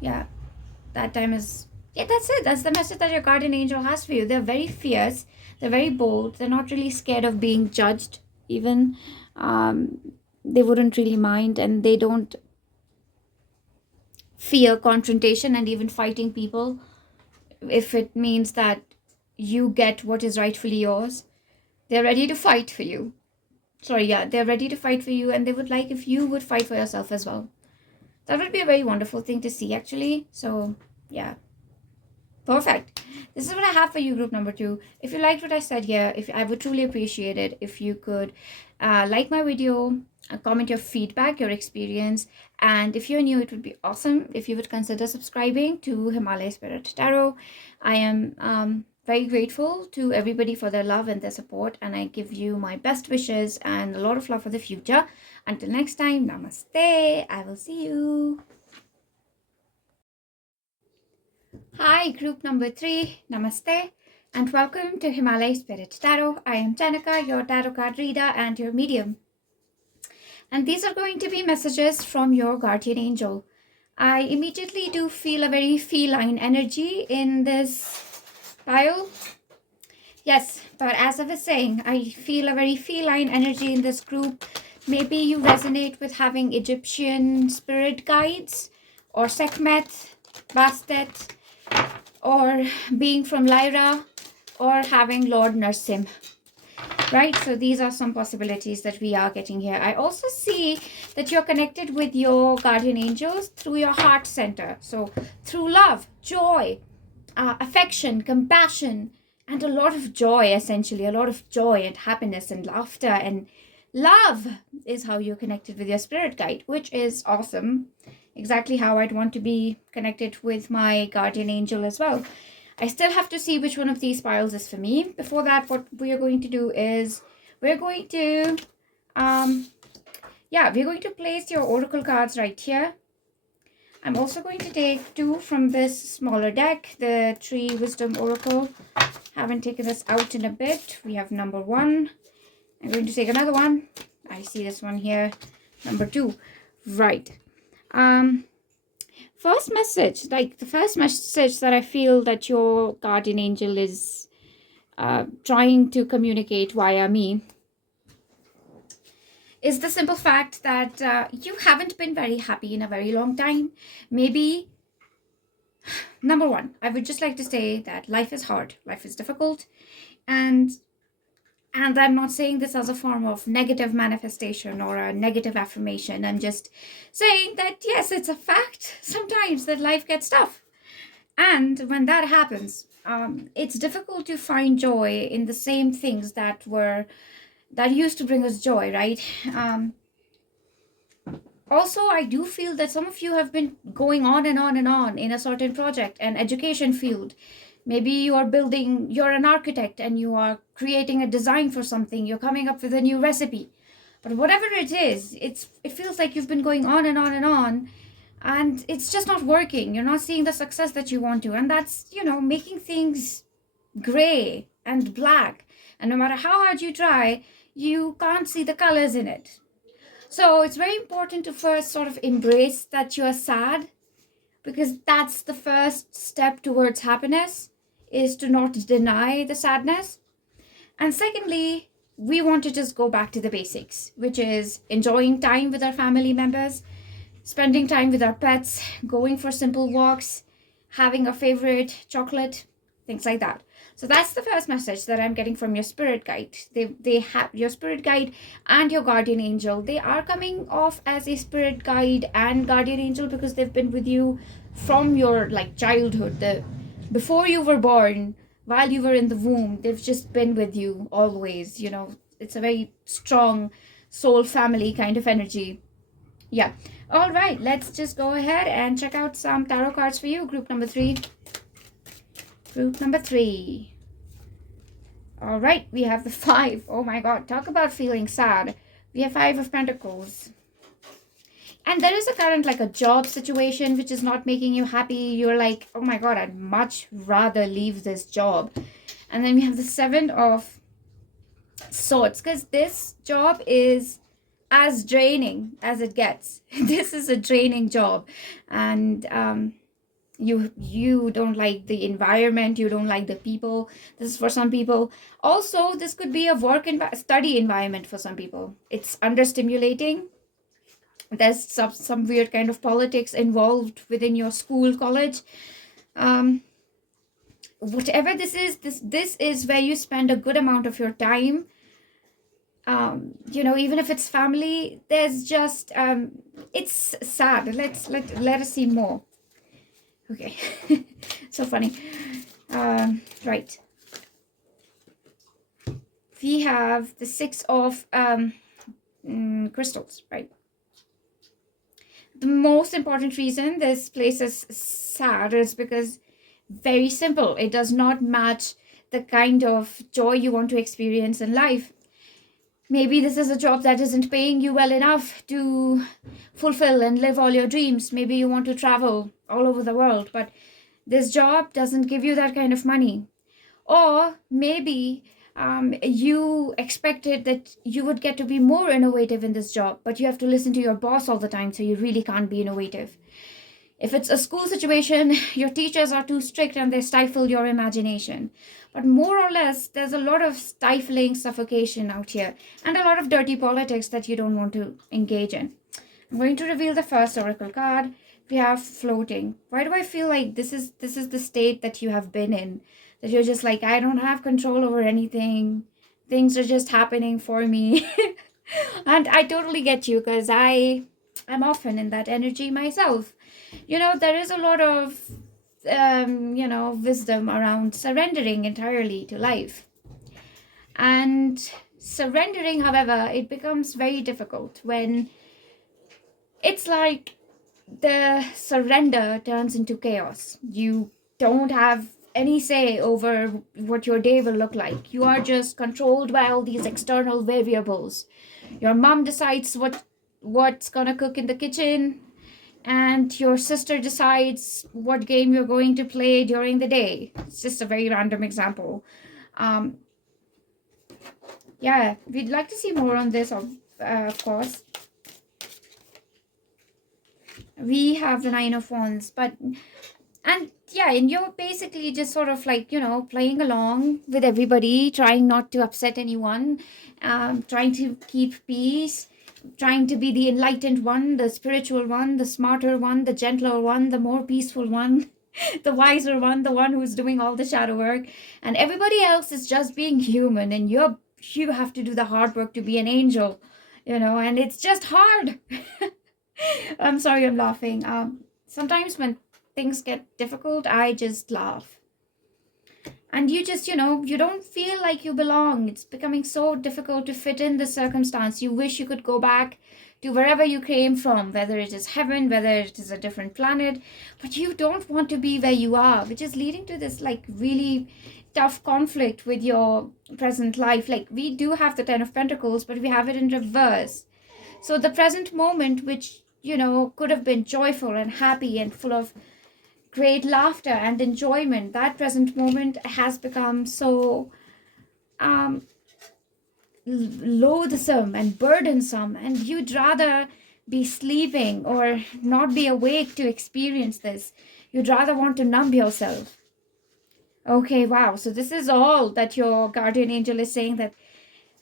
Yeah, that time is, yeah, that's it. That's the message that your guardian angel has for you. They're very fierce, they're very bold, they're not really scared of being judged even. They wouldn't really mind, and they don't fear confrontation and even fighting people if it means that you get what is rightfully yours. They're ready to fight for you. Sorry, yeah, they're ready to fight for you, and they would like if you would fight for yourself as well. That would be a very wonderful thing to see, actually. So, yeah. Perfect. This is what I have for you, group number 2. If you liked what I said here, I would truly appreciate it if you could like my video, comment your feedback, your experience, and if you're new, it would be awesome if you would consider subscribing to Himalaya Spirit Tarot. I am very grateful to everybody for their love and their support, and I give you my best wishes and a lot of love for the future. Until next time, namaste. I will see you. Hi, group number 3, namaste, and welcome to Himalaya Spirit Tarot. I am Janika, your tarot card reader and your medium. And these are going to be messages from your guardian angel. I immediately do feel a very feline energy in this pile. Yes, but as I was saying, I feel a very feline energy in this group. Maybe you resonate with having Egyptian spirit guides, or Sekhmet, Bastet, or being from Lyra, or having Lord Narsim. Right, so these are some possibilities that we are getting here. I also see that you're connected with your guardian angels through your heart center. So through love, joy, affection, compassion, and a lot of joy, essentially. A lot of joy and happiness and laughter and love is how you're connected with your spirit guide, which is awesome. Exactly how I'd want to be connected with my guardian angel as well. I still have to see which one of these piles is for me. Before that, what we are going to do is we're going to place your oracle cards right here. I'm also going to take 2 from this smaller deck, the 3 Wisdom Oracle. Haven't taken this out in a bit. We have number 1. I'm going to take another one. I see this one here, number 2. Right. First message, like the first message that I feel that your guardian angel is trying to communicate via me is the simple fact that you haven't been very happy in a very long time. Maybe, number 1, I would just like to say that life is hard, life is difficult, And I'm not saying this as a form of negative manifestation or a negative affirmation. I'm just saying that, yes, it's a fact sometimes that life gets tough. And when that happens, it's difficult to find joy in the same things that used to bring us joy, right? Also, I do feel that some of you have been going on and on and on in a certain project and education field. Maybe you're an architect and you are creating a design for something, you're coming up with a new recipe. But whatever it is, it feels like you've been going on and on and on, and it's just not working. You're not seeing the success that you want to, and that's, making things gray and black. And no matter how hard you try, you can't see the colors in it. So it's very important to first sort of embrace that you're sad, because that's the first step towards happiness, is to not deny the sadness. And secondly, we want to just go back to the basics, which is enjoying time with our family members, spending time with our pets, going for simple walks, having a favorite chocolate, things like that. So that's the first message that I'm getting from your spirit guide. They have your spirit guide and your guardian angel. They are coming off as a spirit guide and guardian angel because they've been with you from your childhood. Before you were born, while you were in the womb, they've just been with you always. It's a very strong soul family kind of energy. Yeah. All right, let's just go ahead and check out some tarot cards for you. Group number 3. Group number 3. All right, we have the 5. Oh my God, talk about feeling sad. We have 5 of Pentacles. And there is a current a job situation which is not making you happy. You're like, oh my God, I'd much rather leave this job. And then we have the 7 of Swords, because this job is as draining as it gets. This is a draining job, and you don't like the environment, you don't like the people. This is for some people. Also, this could be a study environment for some people. It's understimulating. There's some weird kind of politics involved within your school, college. Whatever this is where you spend a good amount of your time. Even if it's family, there's just it's sad. Let us see more. Okay. So funny. Right, we have the 6 of crystals, right? The most important reason this place is sad is because, very simple, it does not match the kind of joy you want to experience in life. Maybe this is a job that isn't paying you well enough to fulfill and live all your dreams. Maybe you want to travel all over the world, but this job doesn't give you that kind of money. Or maybe you expected that you would get to be more innovative in this job, but you have to listen to your boss all the time, so you really can't be innovative. If it's a school situation, your teachers are too strict and they stifle your imagination. But more or less, there's a lot of stifling suffocation out here and a lot of dirty politics that you don't want to engage in. I'm going to reveal the first oracle card. We have floating. Why do I feel like this is the state that you have been in? That you're just like, I don't have control over anything. Things are just happening for me. And I totally get you, because I'm often in that energy myself. There is a lot of wisdom around surrendering entirely to life. And surrendering, however, it becomes very difficult when it's like the surrender turns into chaos. You don't have any say over what your day will look like. You are just controlled by all these external variables. Your mom decides what's gonna cook in the kitchen, and your sister decides what game you're going to play during the day. It's just a very random example. Yeah, we'd like to see more on this, of course. We have the 9 of Wands, and you're basically just sort of playing along with everybody, trying not to upset anyone, trying to keep peace, trying to be the enlightened one, the spiritual one, the smarter one, the gentler one, the more peaceful one. the wiser one, the one who's doing all the shadow work, and everybody else is just being human, and you have to do the hard work to be an angel, and it's just hard. I'm sorry, I'm laughing. Sometimes when things get difficult, I just laugh. And you just, you don't feel like you belong. It's becoming so difficult to fit in the circumstance. You wish you could go back to wherever you came from, whether it is heaven, whether it is a different planet, but you don't want to be where you are, which is leading to this like really tough conflict with your present life. Like, we do have the 10 of Pentacles, but we have it in reverse. So the present moment, which, could have been joyful and happy and full of great laughter and enjoyment, that present moment has become so loathsome and burdensome, and you'd rather be sleeping or not be awake to experience this. You'd rather want to numb yourself. Okay, wow. So this is all that your guardian angel is saying, that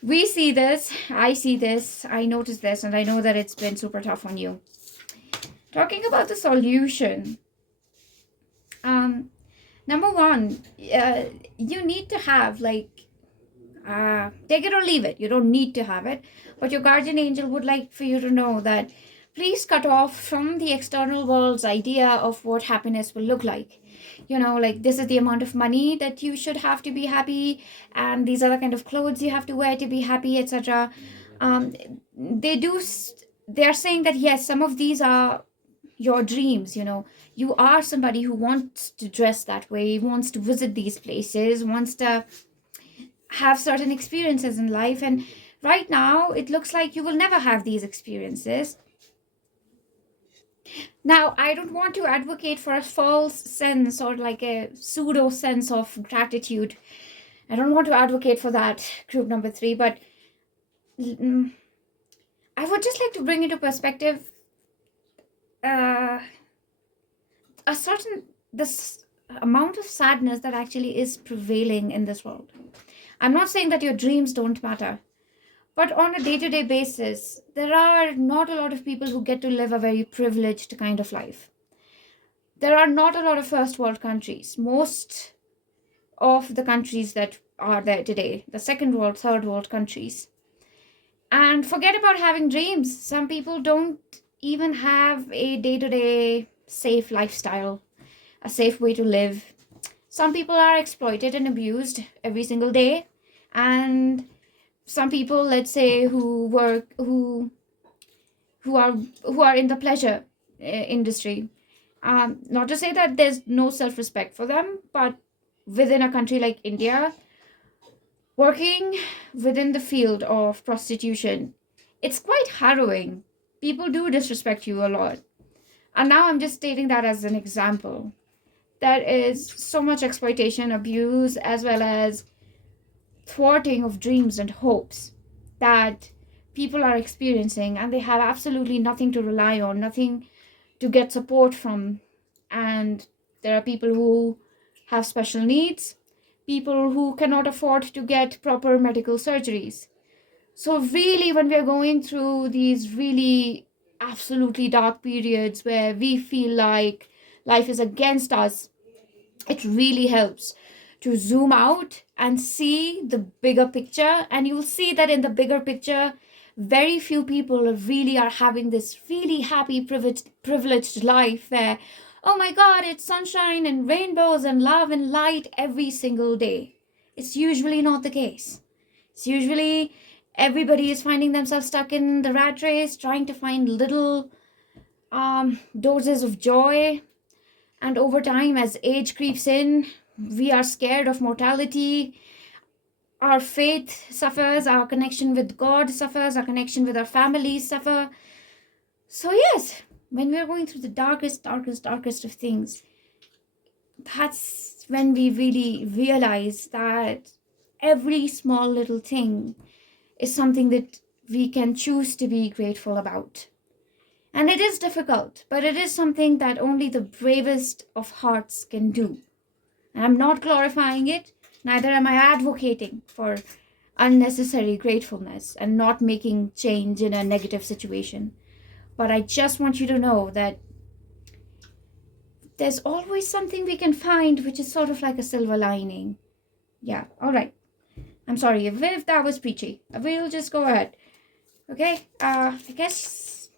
we see this, I notice this, and I know that it's been super tough on you. Talking about the solution. Number one, you need to have take it or leave it. You don't need to have it, but your guardian angel would like for you to know that please cut off from the external world's idea of what happiness will look like. Like, this is the amount of money that you should have to be happy, and these are the kind of clothes you have to wear to be happy, etc. They are saying that yes, some of these are your dreams. You are somebody who wants to dress that way, wants to visit these places, wants to have certain experiences in life, and right now it looks like you will never have these experiences. Now, I don't want to advocate for a false sense or like a pseudo sense of gratitude. I don't want to advocate for that, group number 3, but I would just like to bring into perspective this amount of sadness that actually is prevailing in this world. I'm not saying that your dreams don't matter, but on a day-to-day basis, there are not a lot of people who get to live a very privileged kind of life. There are not a lot of first world countries. Most of the countries that are there today, the second world, third world countries. And forget about having dreams. Some people don't even have a day-to-day safe lifestyle, a safe way to live. Some people are exploited and abused every single day, and some people, let's say, who are in the pleasure industry. Not to say that there's no self-respect for them, but within a country like India, working within the field of prostitution, it's quite harrowing. People do disrespect you a lot. And now I'm just stating that as an example. There is so much exploitation, abuse, as well as thwarting of dreams and hopes that people are experiencing, and they have absolutely nothing to rely on, nothing to get support from. And there are people who have special needs, people who cannot afford to get proper medical surgeries. So really, when we're going through these really absolutely dark periods where we feel like life is against us, it really helps to zoom out and see the bigger picture. And you'll see that in the bigger picture, very few people really are having this really happy, privileged life where, oh my God, it's sunshine and rainbows and love and light every single day. It's usually not the case. It's usually everybody is finding themselves stuck in the rat race, trying to find little doses of joy. And over time, as age creeps in, we are scared of mortality. Our faith suffers, our connection with God suffers, our connection with our families suffer. So yes, when we're going through the darkest of things, that's when we really realize that every small little thing is something that we can choose to be grateful about. And it is difficult, but it is something that only the bravest of hearts can do. And I'm not glorifying it, neither am I advocating for unnecessary gratefulness and not making change in a negative situation. But I just want you to know that there's always something we can find which is sort of like a silver lining. Yeah, all right. I'm sorry if that was preachy. We'll just go ahead. Okay, I guess,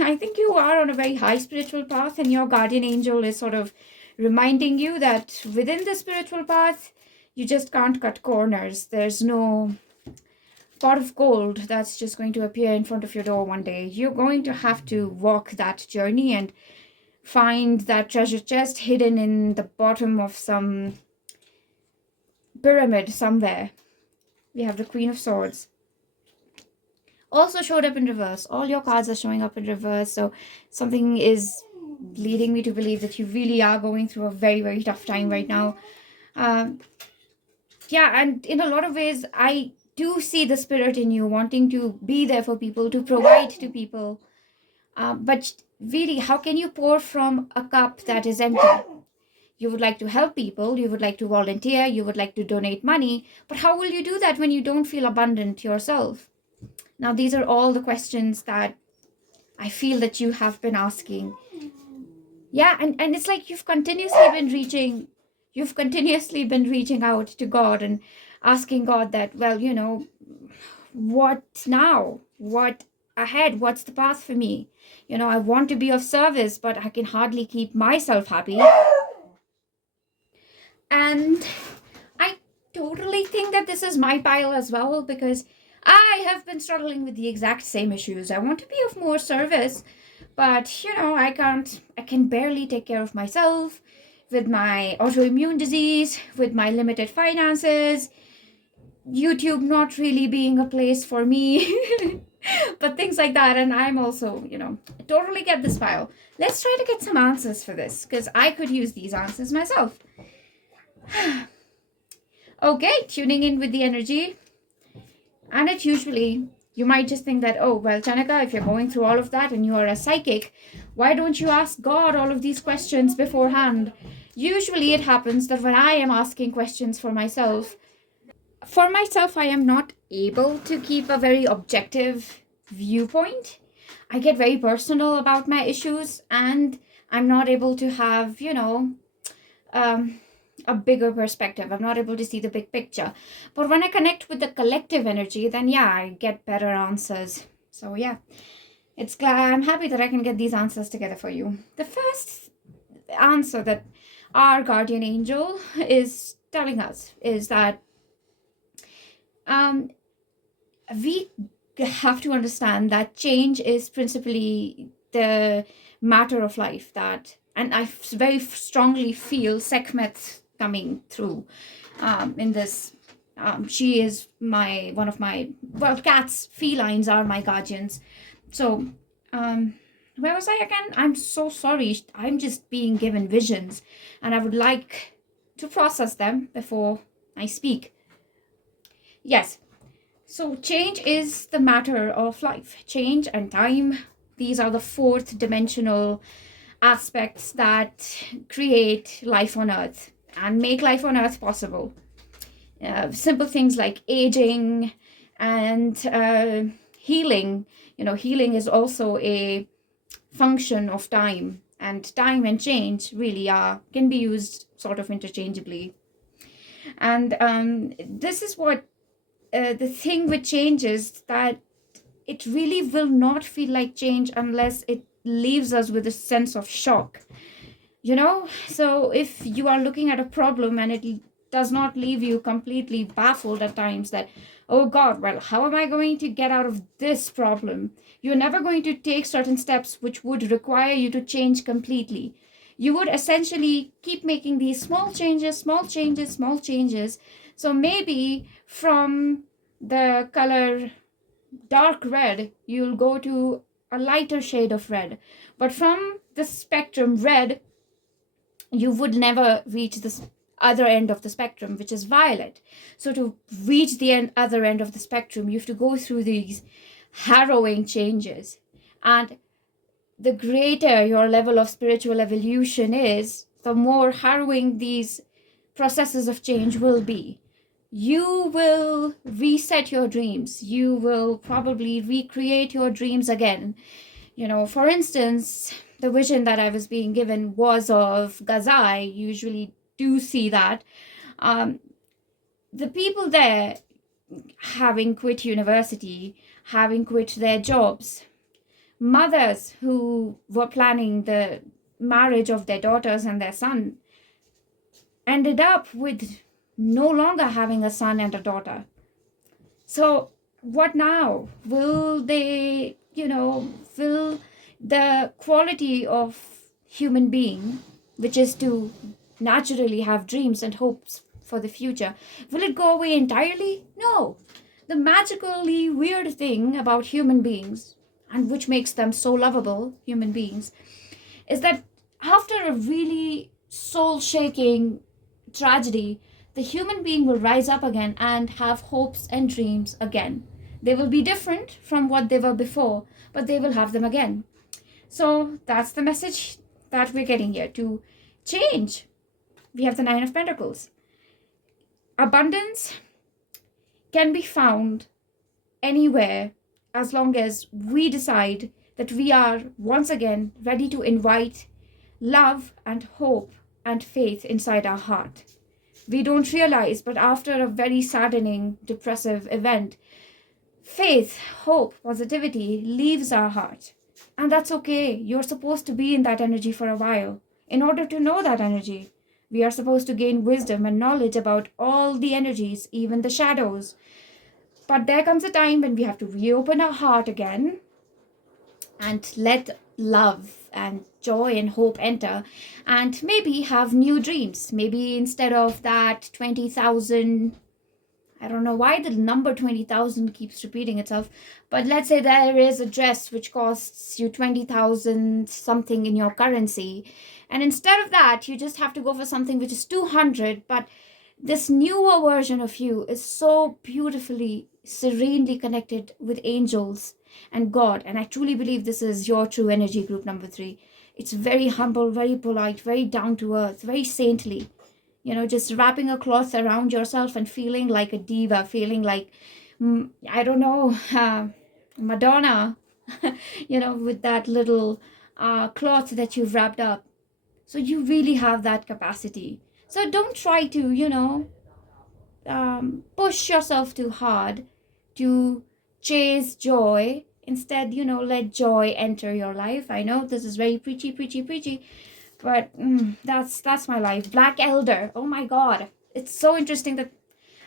I think you are on a very high spiritual path, and your guardian angel is sort of reminding you that within the spiritual path, you just can't cut corners. There's no pot of gold that's just going to appear in front of your door one day. You're going to have to walk that journey and find that treasure chest hidden in the bottom of some pyramid somewhere. We have the Queen of Swords. Also showed up in reverse. All your cards are showing up in reverse. So something is leading me to believe that you really are going through a very, very tough time right now. Yeah, and in a lot of ways, I do see the spirit in you wanting to be there for people, to provide to people. But really, how can you pour from a cup that is empty? You would like to help people, you would like to volunteer, you would like to donate money, but how will you do that when you don't feel abundant yourself? Now, these are all the questions that I feel that you have been asking. Yeah, and it's like you've continuously been reaching out to God and asking God that, well, what now? What ahead? What's the path for me? I want to be of service, but I can hardly keep myself happy. And I totally think that this is my pile as well, because I have been struggling with the exact same issues. I want to be of more service, but I can barely take care of myself with my autoimmune disease, with my limited finances, YouTube not really being a place for me, but things like that. And I'm also, totally get this file. Let's try to get some answers for this, because I could use these answers myself. Okay, tuning in with the energy. And it usually, you might just think that, oh, well, Chanika, if you're going through all of that and you are a psychic, why don't you ask God all of these questions beforehand? Usually it happens that when I am asking questions for myself, I am not able to keep a very objective viewpoint. I get very personal about my issues, and I'm not able to have, a bigger perspective. I'm not able to see the big picture. But when I connect with the collective energy, then yeah, I get better answers. So yeah, I'm happy that I can get these answers together for you. The first answer that our guardian angel is telling us is that we have to understand that change is principally the matter of life, and I very strongly feel Sekhmet coming through in this. She is one of my cats. Felines are my guardians. So where was I again? I'm so sorry. I'm just being given visions, and I would like to process them before I speak. Yes, so change is the matter of life. Change and time, these are the fourth dimensional aspects that create life on Earth and make life on Earth possible. Simple things like aging and healing. Healing is also a function of time, and time and change really can be used sort of interchangeably. And this is what the thing with change is, that it really will not feel like change unless it leaves us with a sense of shock. So if you are looking at a problem and it does not leave you completely baffled at times that, oh God, well, how am I going to get out of this problem? You're never going to take certain steps which would require you to change completely. You would essentially keep making these small changes. So maybe from the color dark red, you'll go to a lighter shade of red. But from the spectrum red, you would never reach this other end of the spectrum, which is violet. So to reach the other end of the spectrum, you have to go through these harrowing changes. And the greater your level of spiritual evolution is, the more harrowing these processes of change will be. You will reset your dreams. You will probably recreate your dreams again. For instance, the vision that I was being given was of Gaza. I usually do see that. The people there, having quit university, having quit their jobs, mothers who were planning the marriage of their daughters and their son, ended up with no longer having a son and a daughter. So what now? Will they, will the quality of human being, which is to naturally have dreams and hopes for the future, will it go away entirely? No. The magically weird thing about human beings, and which makes them so lovable, human beings, is that after a really soul-shaking tragedy, the human being will rise up again and have hopes and dreams again. They will be different from what they were before, but they will have them again. So that's the message that we're getting here, to change. We have the Nine of Pentacles. Abundance can be found anywhere as long as we decide that we are once again ready to invite love and hope and faith inside our heart. We don't realize, but after a very saddening, depressive event, faith, hope, positivity leaves our heart. And that's okay. You're supposed to be in that energy for a while. In order to know that energy, we are supposed to gain wisdom and knowledge about all the energies, even the shadows. But there comes a time when we have to reopen our heart again and let love and joy and hope enter, and maybe have new dreams. Maybe instead of that 20,000, I don't know why the number 20,000 keeps repeating itself, but let's say there is a dress which costs you 20,000 something in your currency, and instead of that you just have to go for something which is 200, but this newer version of you is so beautifully, serenely connected with angels and God. And I truly believe this is your true energy group number 3. It's very humble, very polite, very down to earth, very saintly. Just wrapping a cloth around yourself and feeling like a diva, feeling like, I don't know, Madonna, with that little cloth that you've wrapped up. So you really have that capacity. So don't try to, push yourself too hard to chase joy. Instead, let joy enter your life. I know this is very preachy, but that's my life. Black Elder. Oh my God. It's so interesting that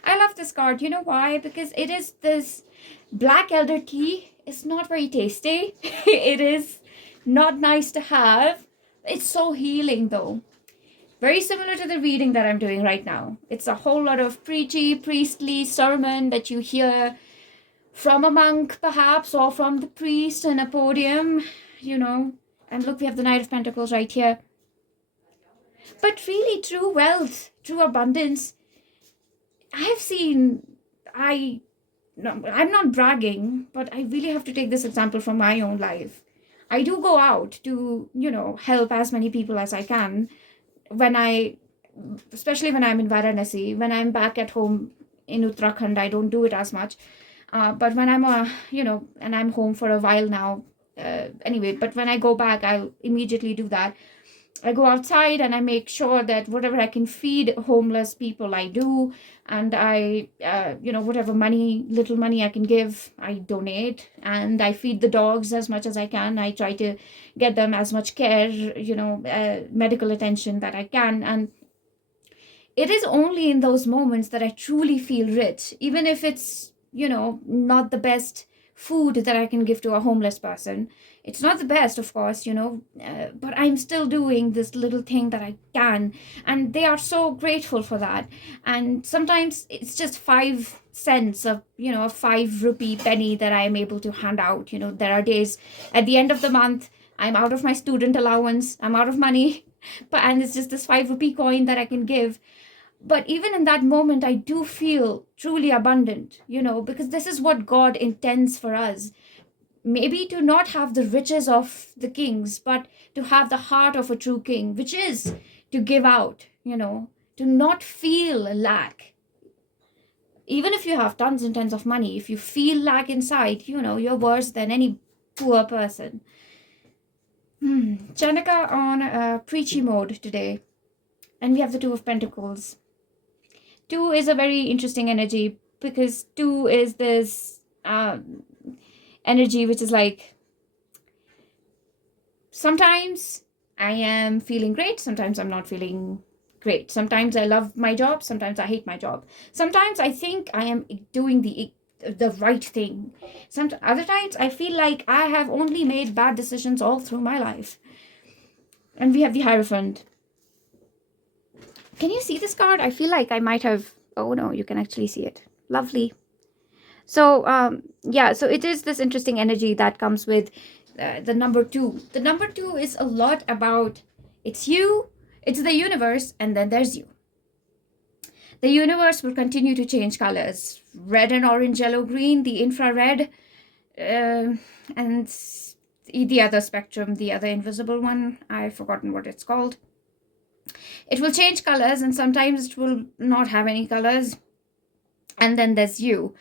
I love this card. You know why? Because it is this Black Elder tea. It's not very tasty. It is not nice to have. It's so healing though. Very similar to the reading that I'm doing right now. It's a whole lot of preachy, priestly sermon that you hear from a monk perhaps, or from the priest in a podium, and look, we have the Knight of Pentacles right here. But really, true wealth, true abundance, I'm not bragging, but I really have to take this example from my own life. I do go out to, help as many people as I can especially when I'm in Varanasi. When I'm back at home in Uttarakhand, I don't do it as much. But when I'm, and I'm home for a while now, anyway, but when I go back, I'll immediately do that. I go outside and I make sure that whatever I can feed homeless people, I do. And I, whatever little money I can give, I donate. And I feed the dogs as much as I can. I try to get them as much care, medical attention that I can. And it is only in those moments that I truly feel rich, even if it's, not the best food that I can give to a homeless person. It's not the best, of course, but I'm still doing this little thing that I can. And they are so grateful for that. And sometimes it's just 5 cents of, a 5 rupee penny that I am able to hand out. There are days at the end of the month, I'm out of my student allowance, I'm out of money, and it's just this 5 rupee coin that I can give. But even in that moment, I do feel truly abundant, because this is what God intends for us. Maybe to not have the riches of the kings, but to have the heart of a true king, which is to give out, to not feel lack. Even if you have tons and tons of money, if you feel lack inside, you're worse than any poor person. Chanaka on a preachy mode today. And we have the Two of Pentacles. Two is a very interesting energy because two is this energy which is like, sometimes I am feeling great, sometimes I'm not feeling great. Sometimes I love my job, sometimes I hate my job. Sometimes I think I am doing the right thing. Other times I feel like I have only made bad decisions all through my life. And we have the Hierophant. Can you see this card? I feel like I might have... Oh no, you can actually see it. Lovely. So yeah, so it is this interesting energy that comes with the number two. The number two is a lot about, it's you, it's the universe, and then there's you. The universe will continue to change colors. Red and orange, yellow, green, the infrared, and the other spectrum, the other invisible one. I've forgotten what it's called. It will change colors, and sometimes it will not have any colors. And then there's you,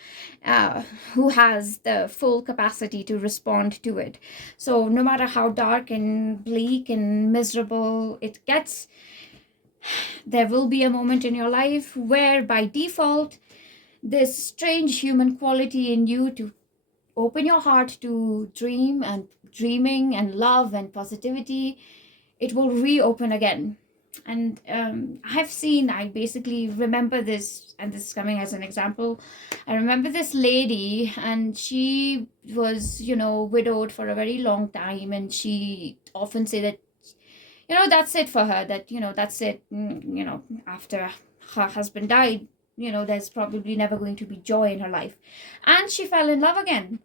who has the full capacity to respond to it. So no matter how dark and bleak and miserable it gets, there will be a moment in your life where by default, this strange human quality in you to open your heart to dream and dreaming and love and positivity, it will reopen again. And I basically remember this, and this is coming as an example. I remember this lady, and she was, widowed for a very long time, and she often say that, that's it for her, that, that's it, after her husband died, there's probably never going to be joy in her life. And she fell in love again.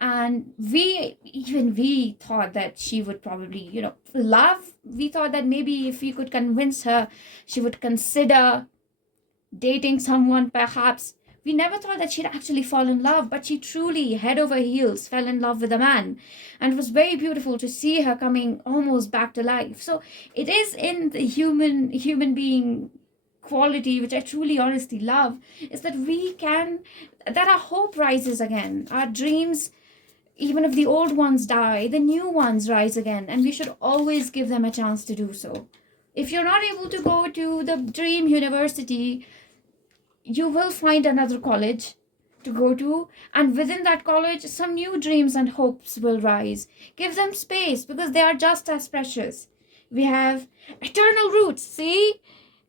And we thought that she would probably, love. We thought that maybe if we could convince her, she would consider dating someone perhaps. We never thought that she'd actually fall in love, but she truly, head over heels, fell in love with a man. And it was very beautiful to see her coming almost back to life. So it is in the human being quality, which I truly honestly love, is that that our hope rises again. Our dreams, even if the old ones die, the new ones rise again, and we should always give them a chance to do so. If you're not able to go to the dream university, you will find another college to go to, and within that college, some new dreams and hopes will rise. Give them space, because they are just as precious. We have eternal roots. See?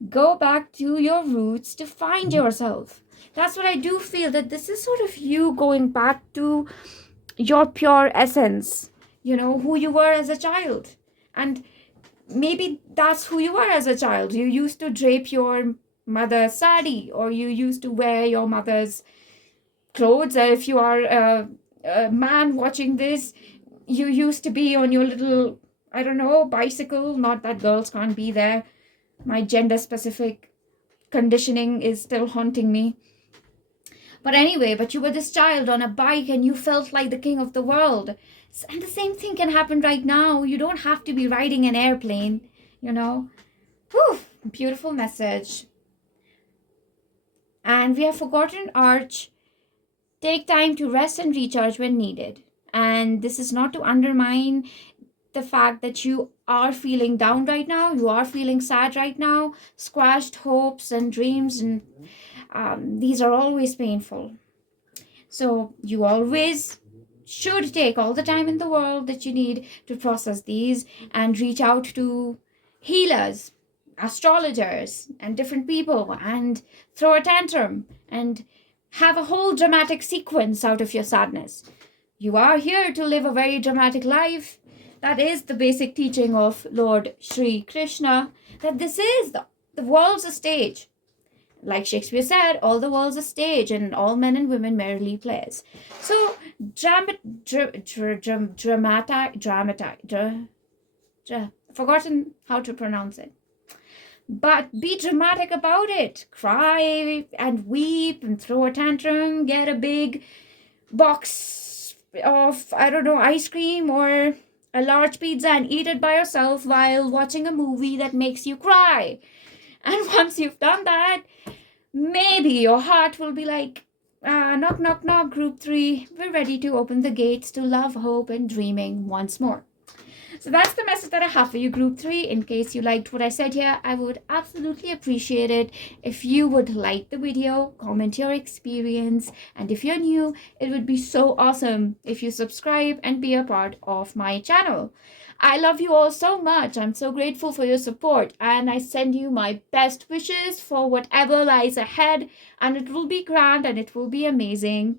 Go back to your roots to find yourself. That's what I do feel, that this is sort of you going back to your pure essence, who you were as a child. And maybe that's who you were as a child. You used to drape your mother's sari, or you used to wear your mother's clothes. If you are a man watching this, you used to be on your little, bicycle. Not that girls can't be there. My gender specific conditioning is still haunting me. But anyway, but you were this child on a bike, and you felt like the king of the world. And the same thing can happen right now. You don't have to be riding an airplane, Whew, beautiful message. And we have Forgotten Arch. Take time to rest and recharge when needed. And this is not to undermine the fact that you are feeling down right now, you are feeling sad right now, squashed hopes and dreams, and these are always painful. So you always should take all the time in the world that you need to process these, and reach out to healers, astrologers, and different people, and throw a tantrum and have a whole dramatic sequence out of your sadness. You are here to live a very dramatic life. That is the basic teaching of Lord Sri Krishna, that this is the world's a stage. Like Shakespeare said, all the world's a stage, and all men and women merely plays. So, forgotten how to pronounce it. But be dramatic about it. Cry and weep and throw a tantrum. Get a big box of, ice cream or a large pizza and eat it by yourself while watching a movie that makes you cry. And once you've done that, maybe your heart will be like, knock, knock, knock, group 3. We're ready to open the gates to love, hope, and dreaming once more. So that's the message that I have for you, group 3. In case you liked what I said here, I would absolutely appreciate it if you would like the video, comment your experience, and if you're new, it would be so awesome if you subscribe and be a part of my channel. I love you all so much. I'm so grateful for your support, and I send you my best wishes for whatever lies ahead, and it will be grand and it will be amazing.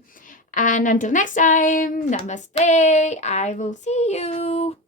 And until next time, namaste. I will see you.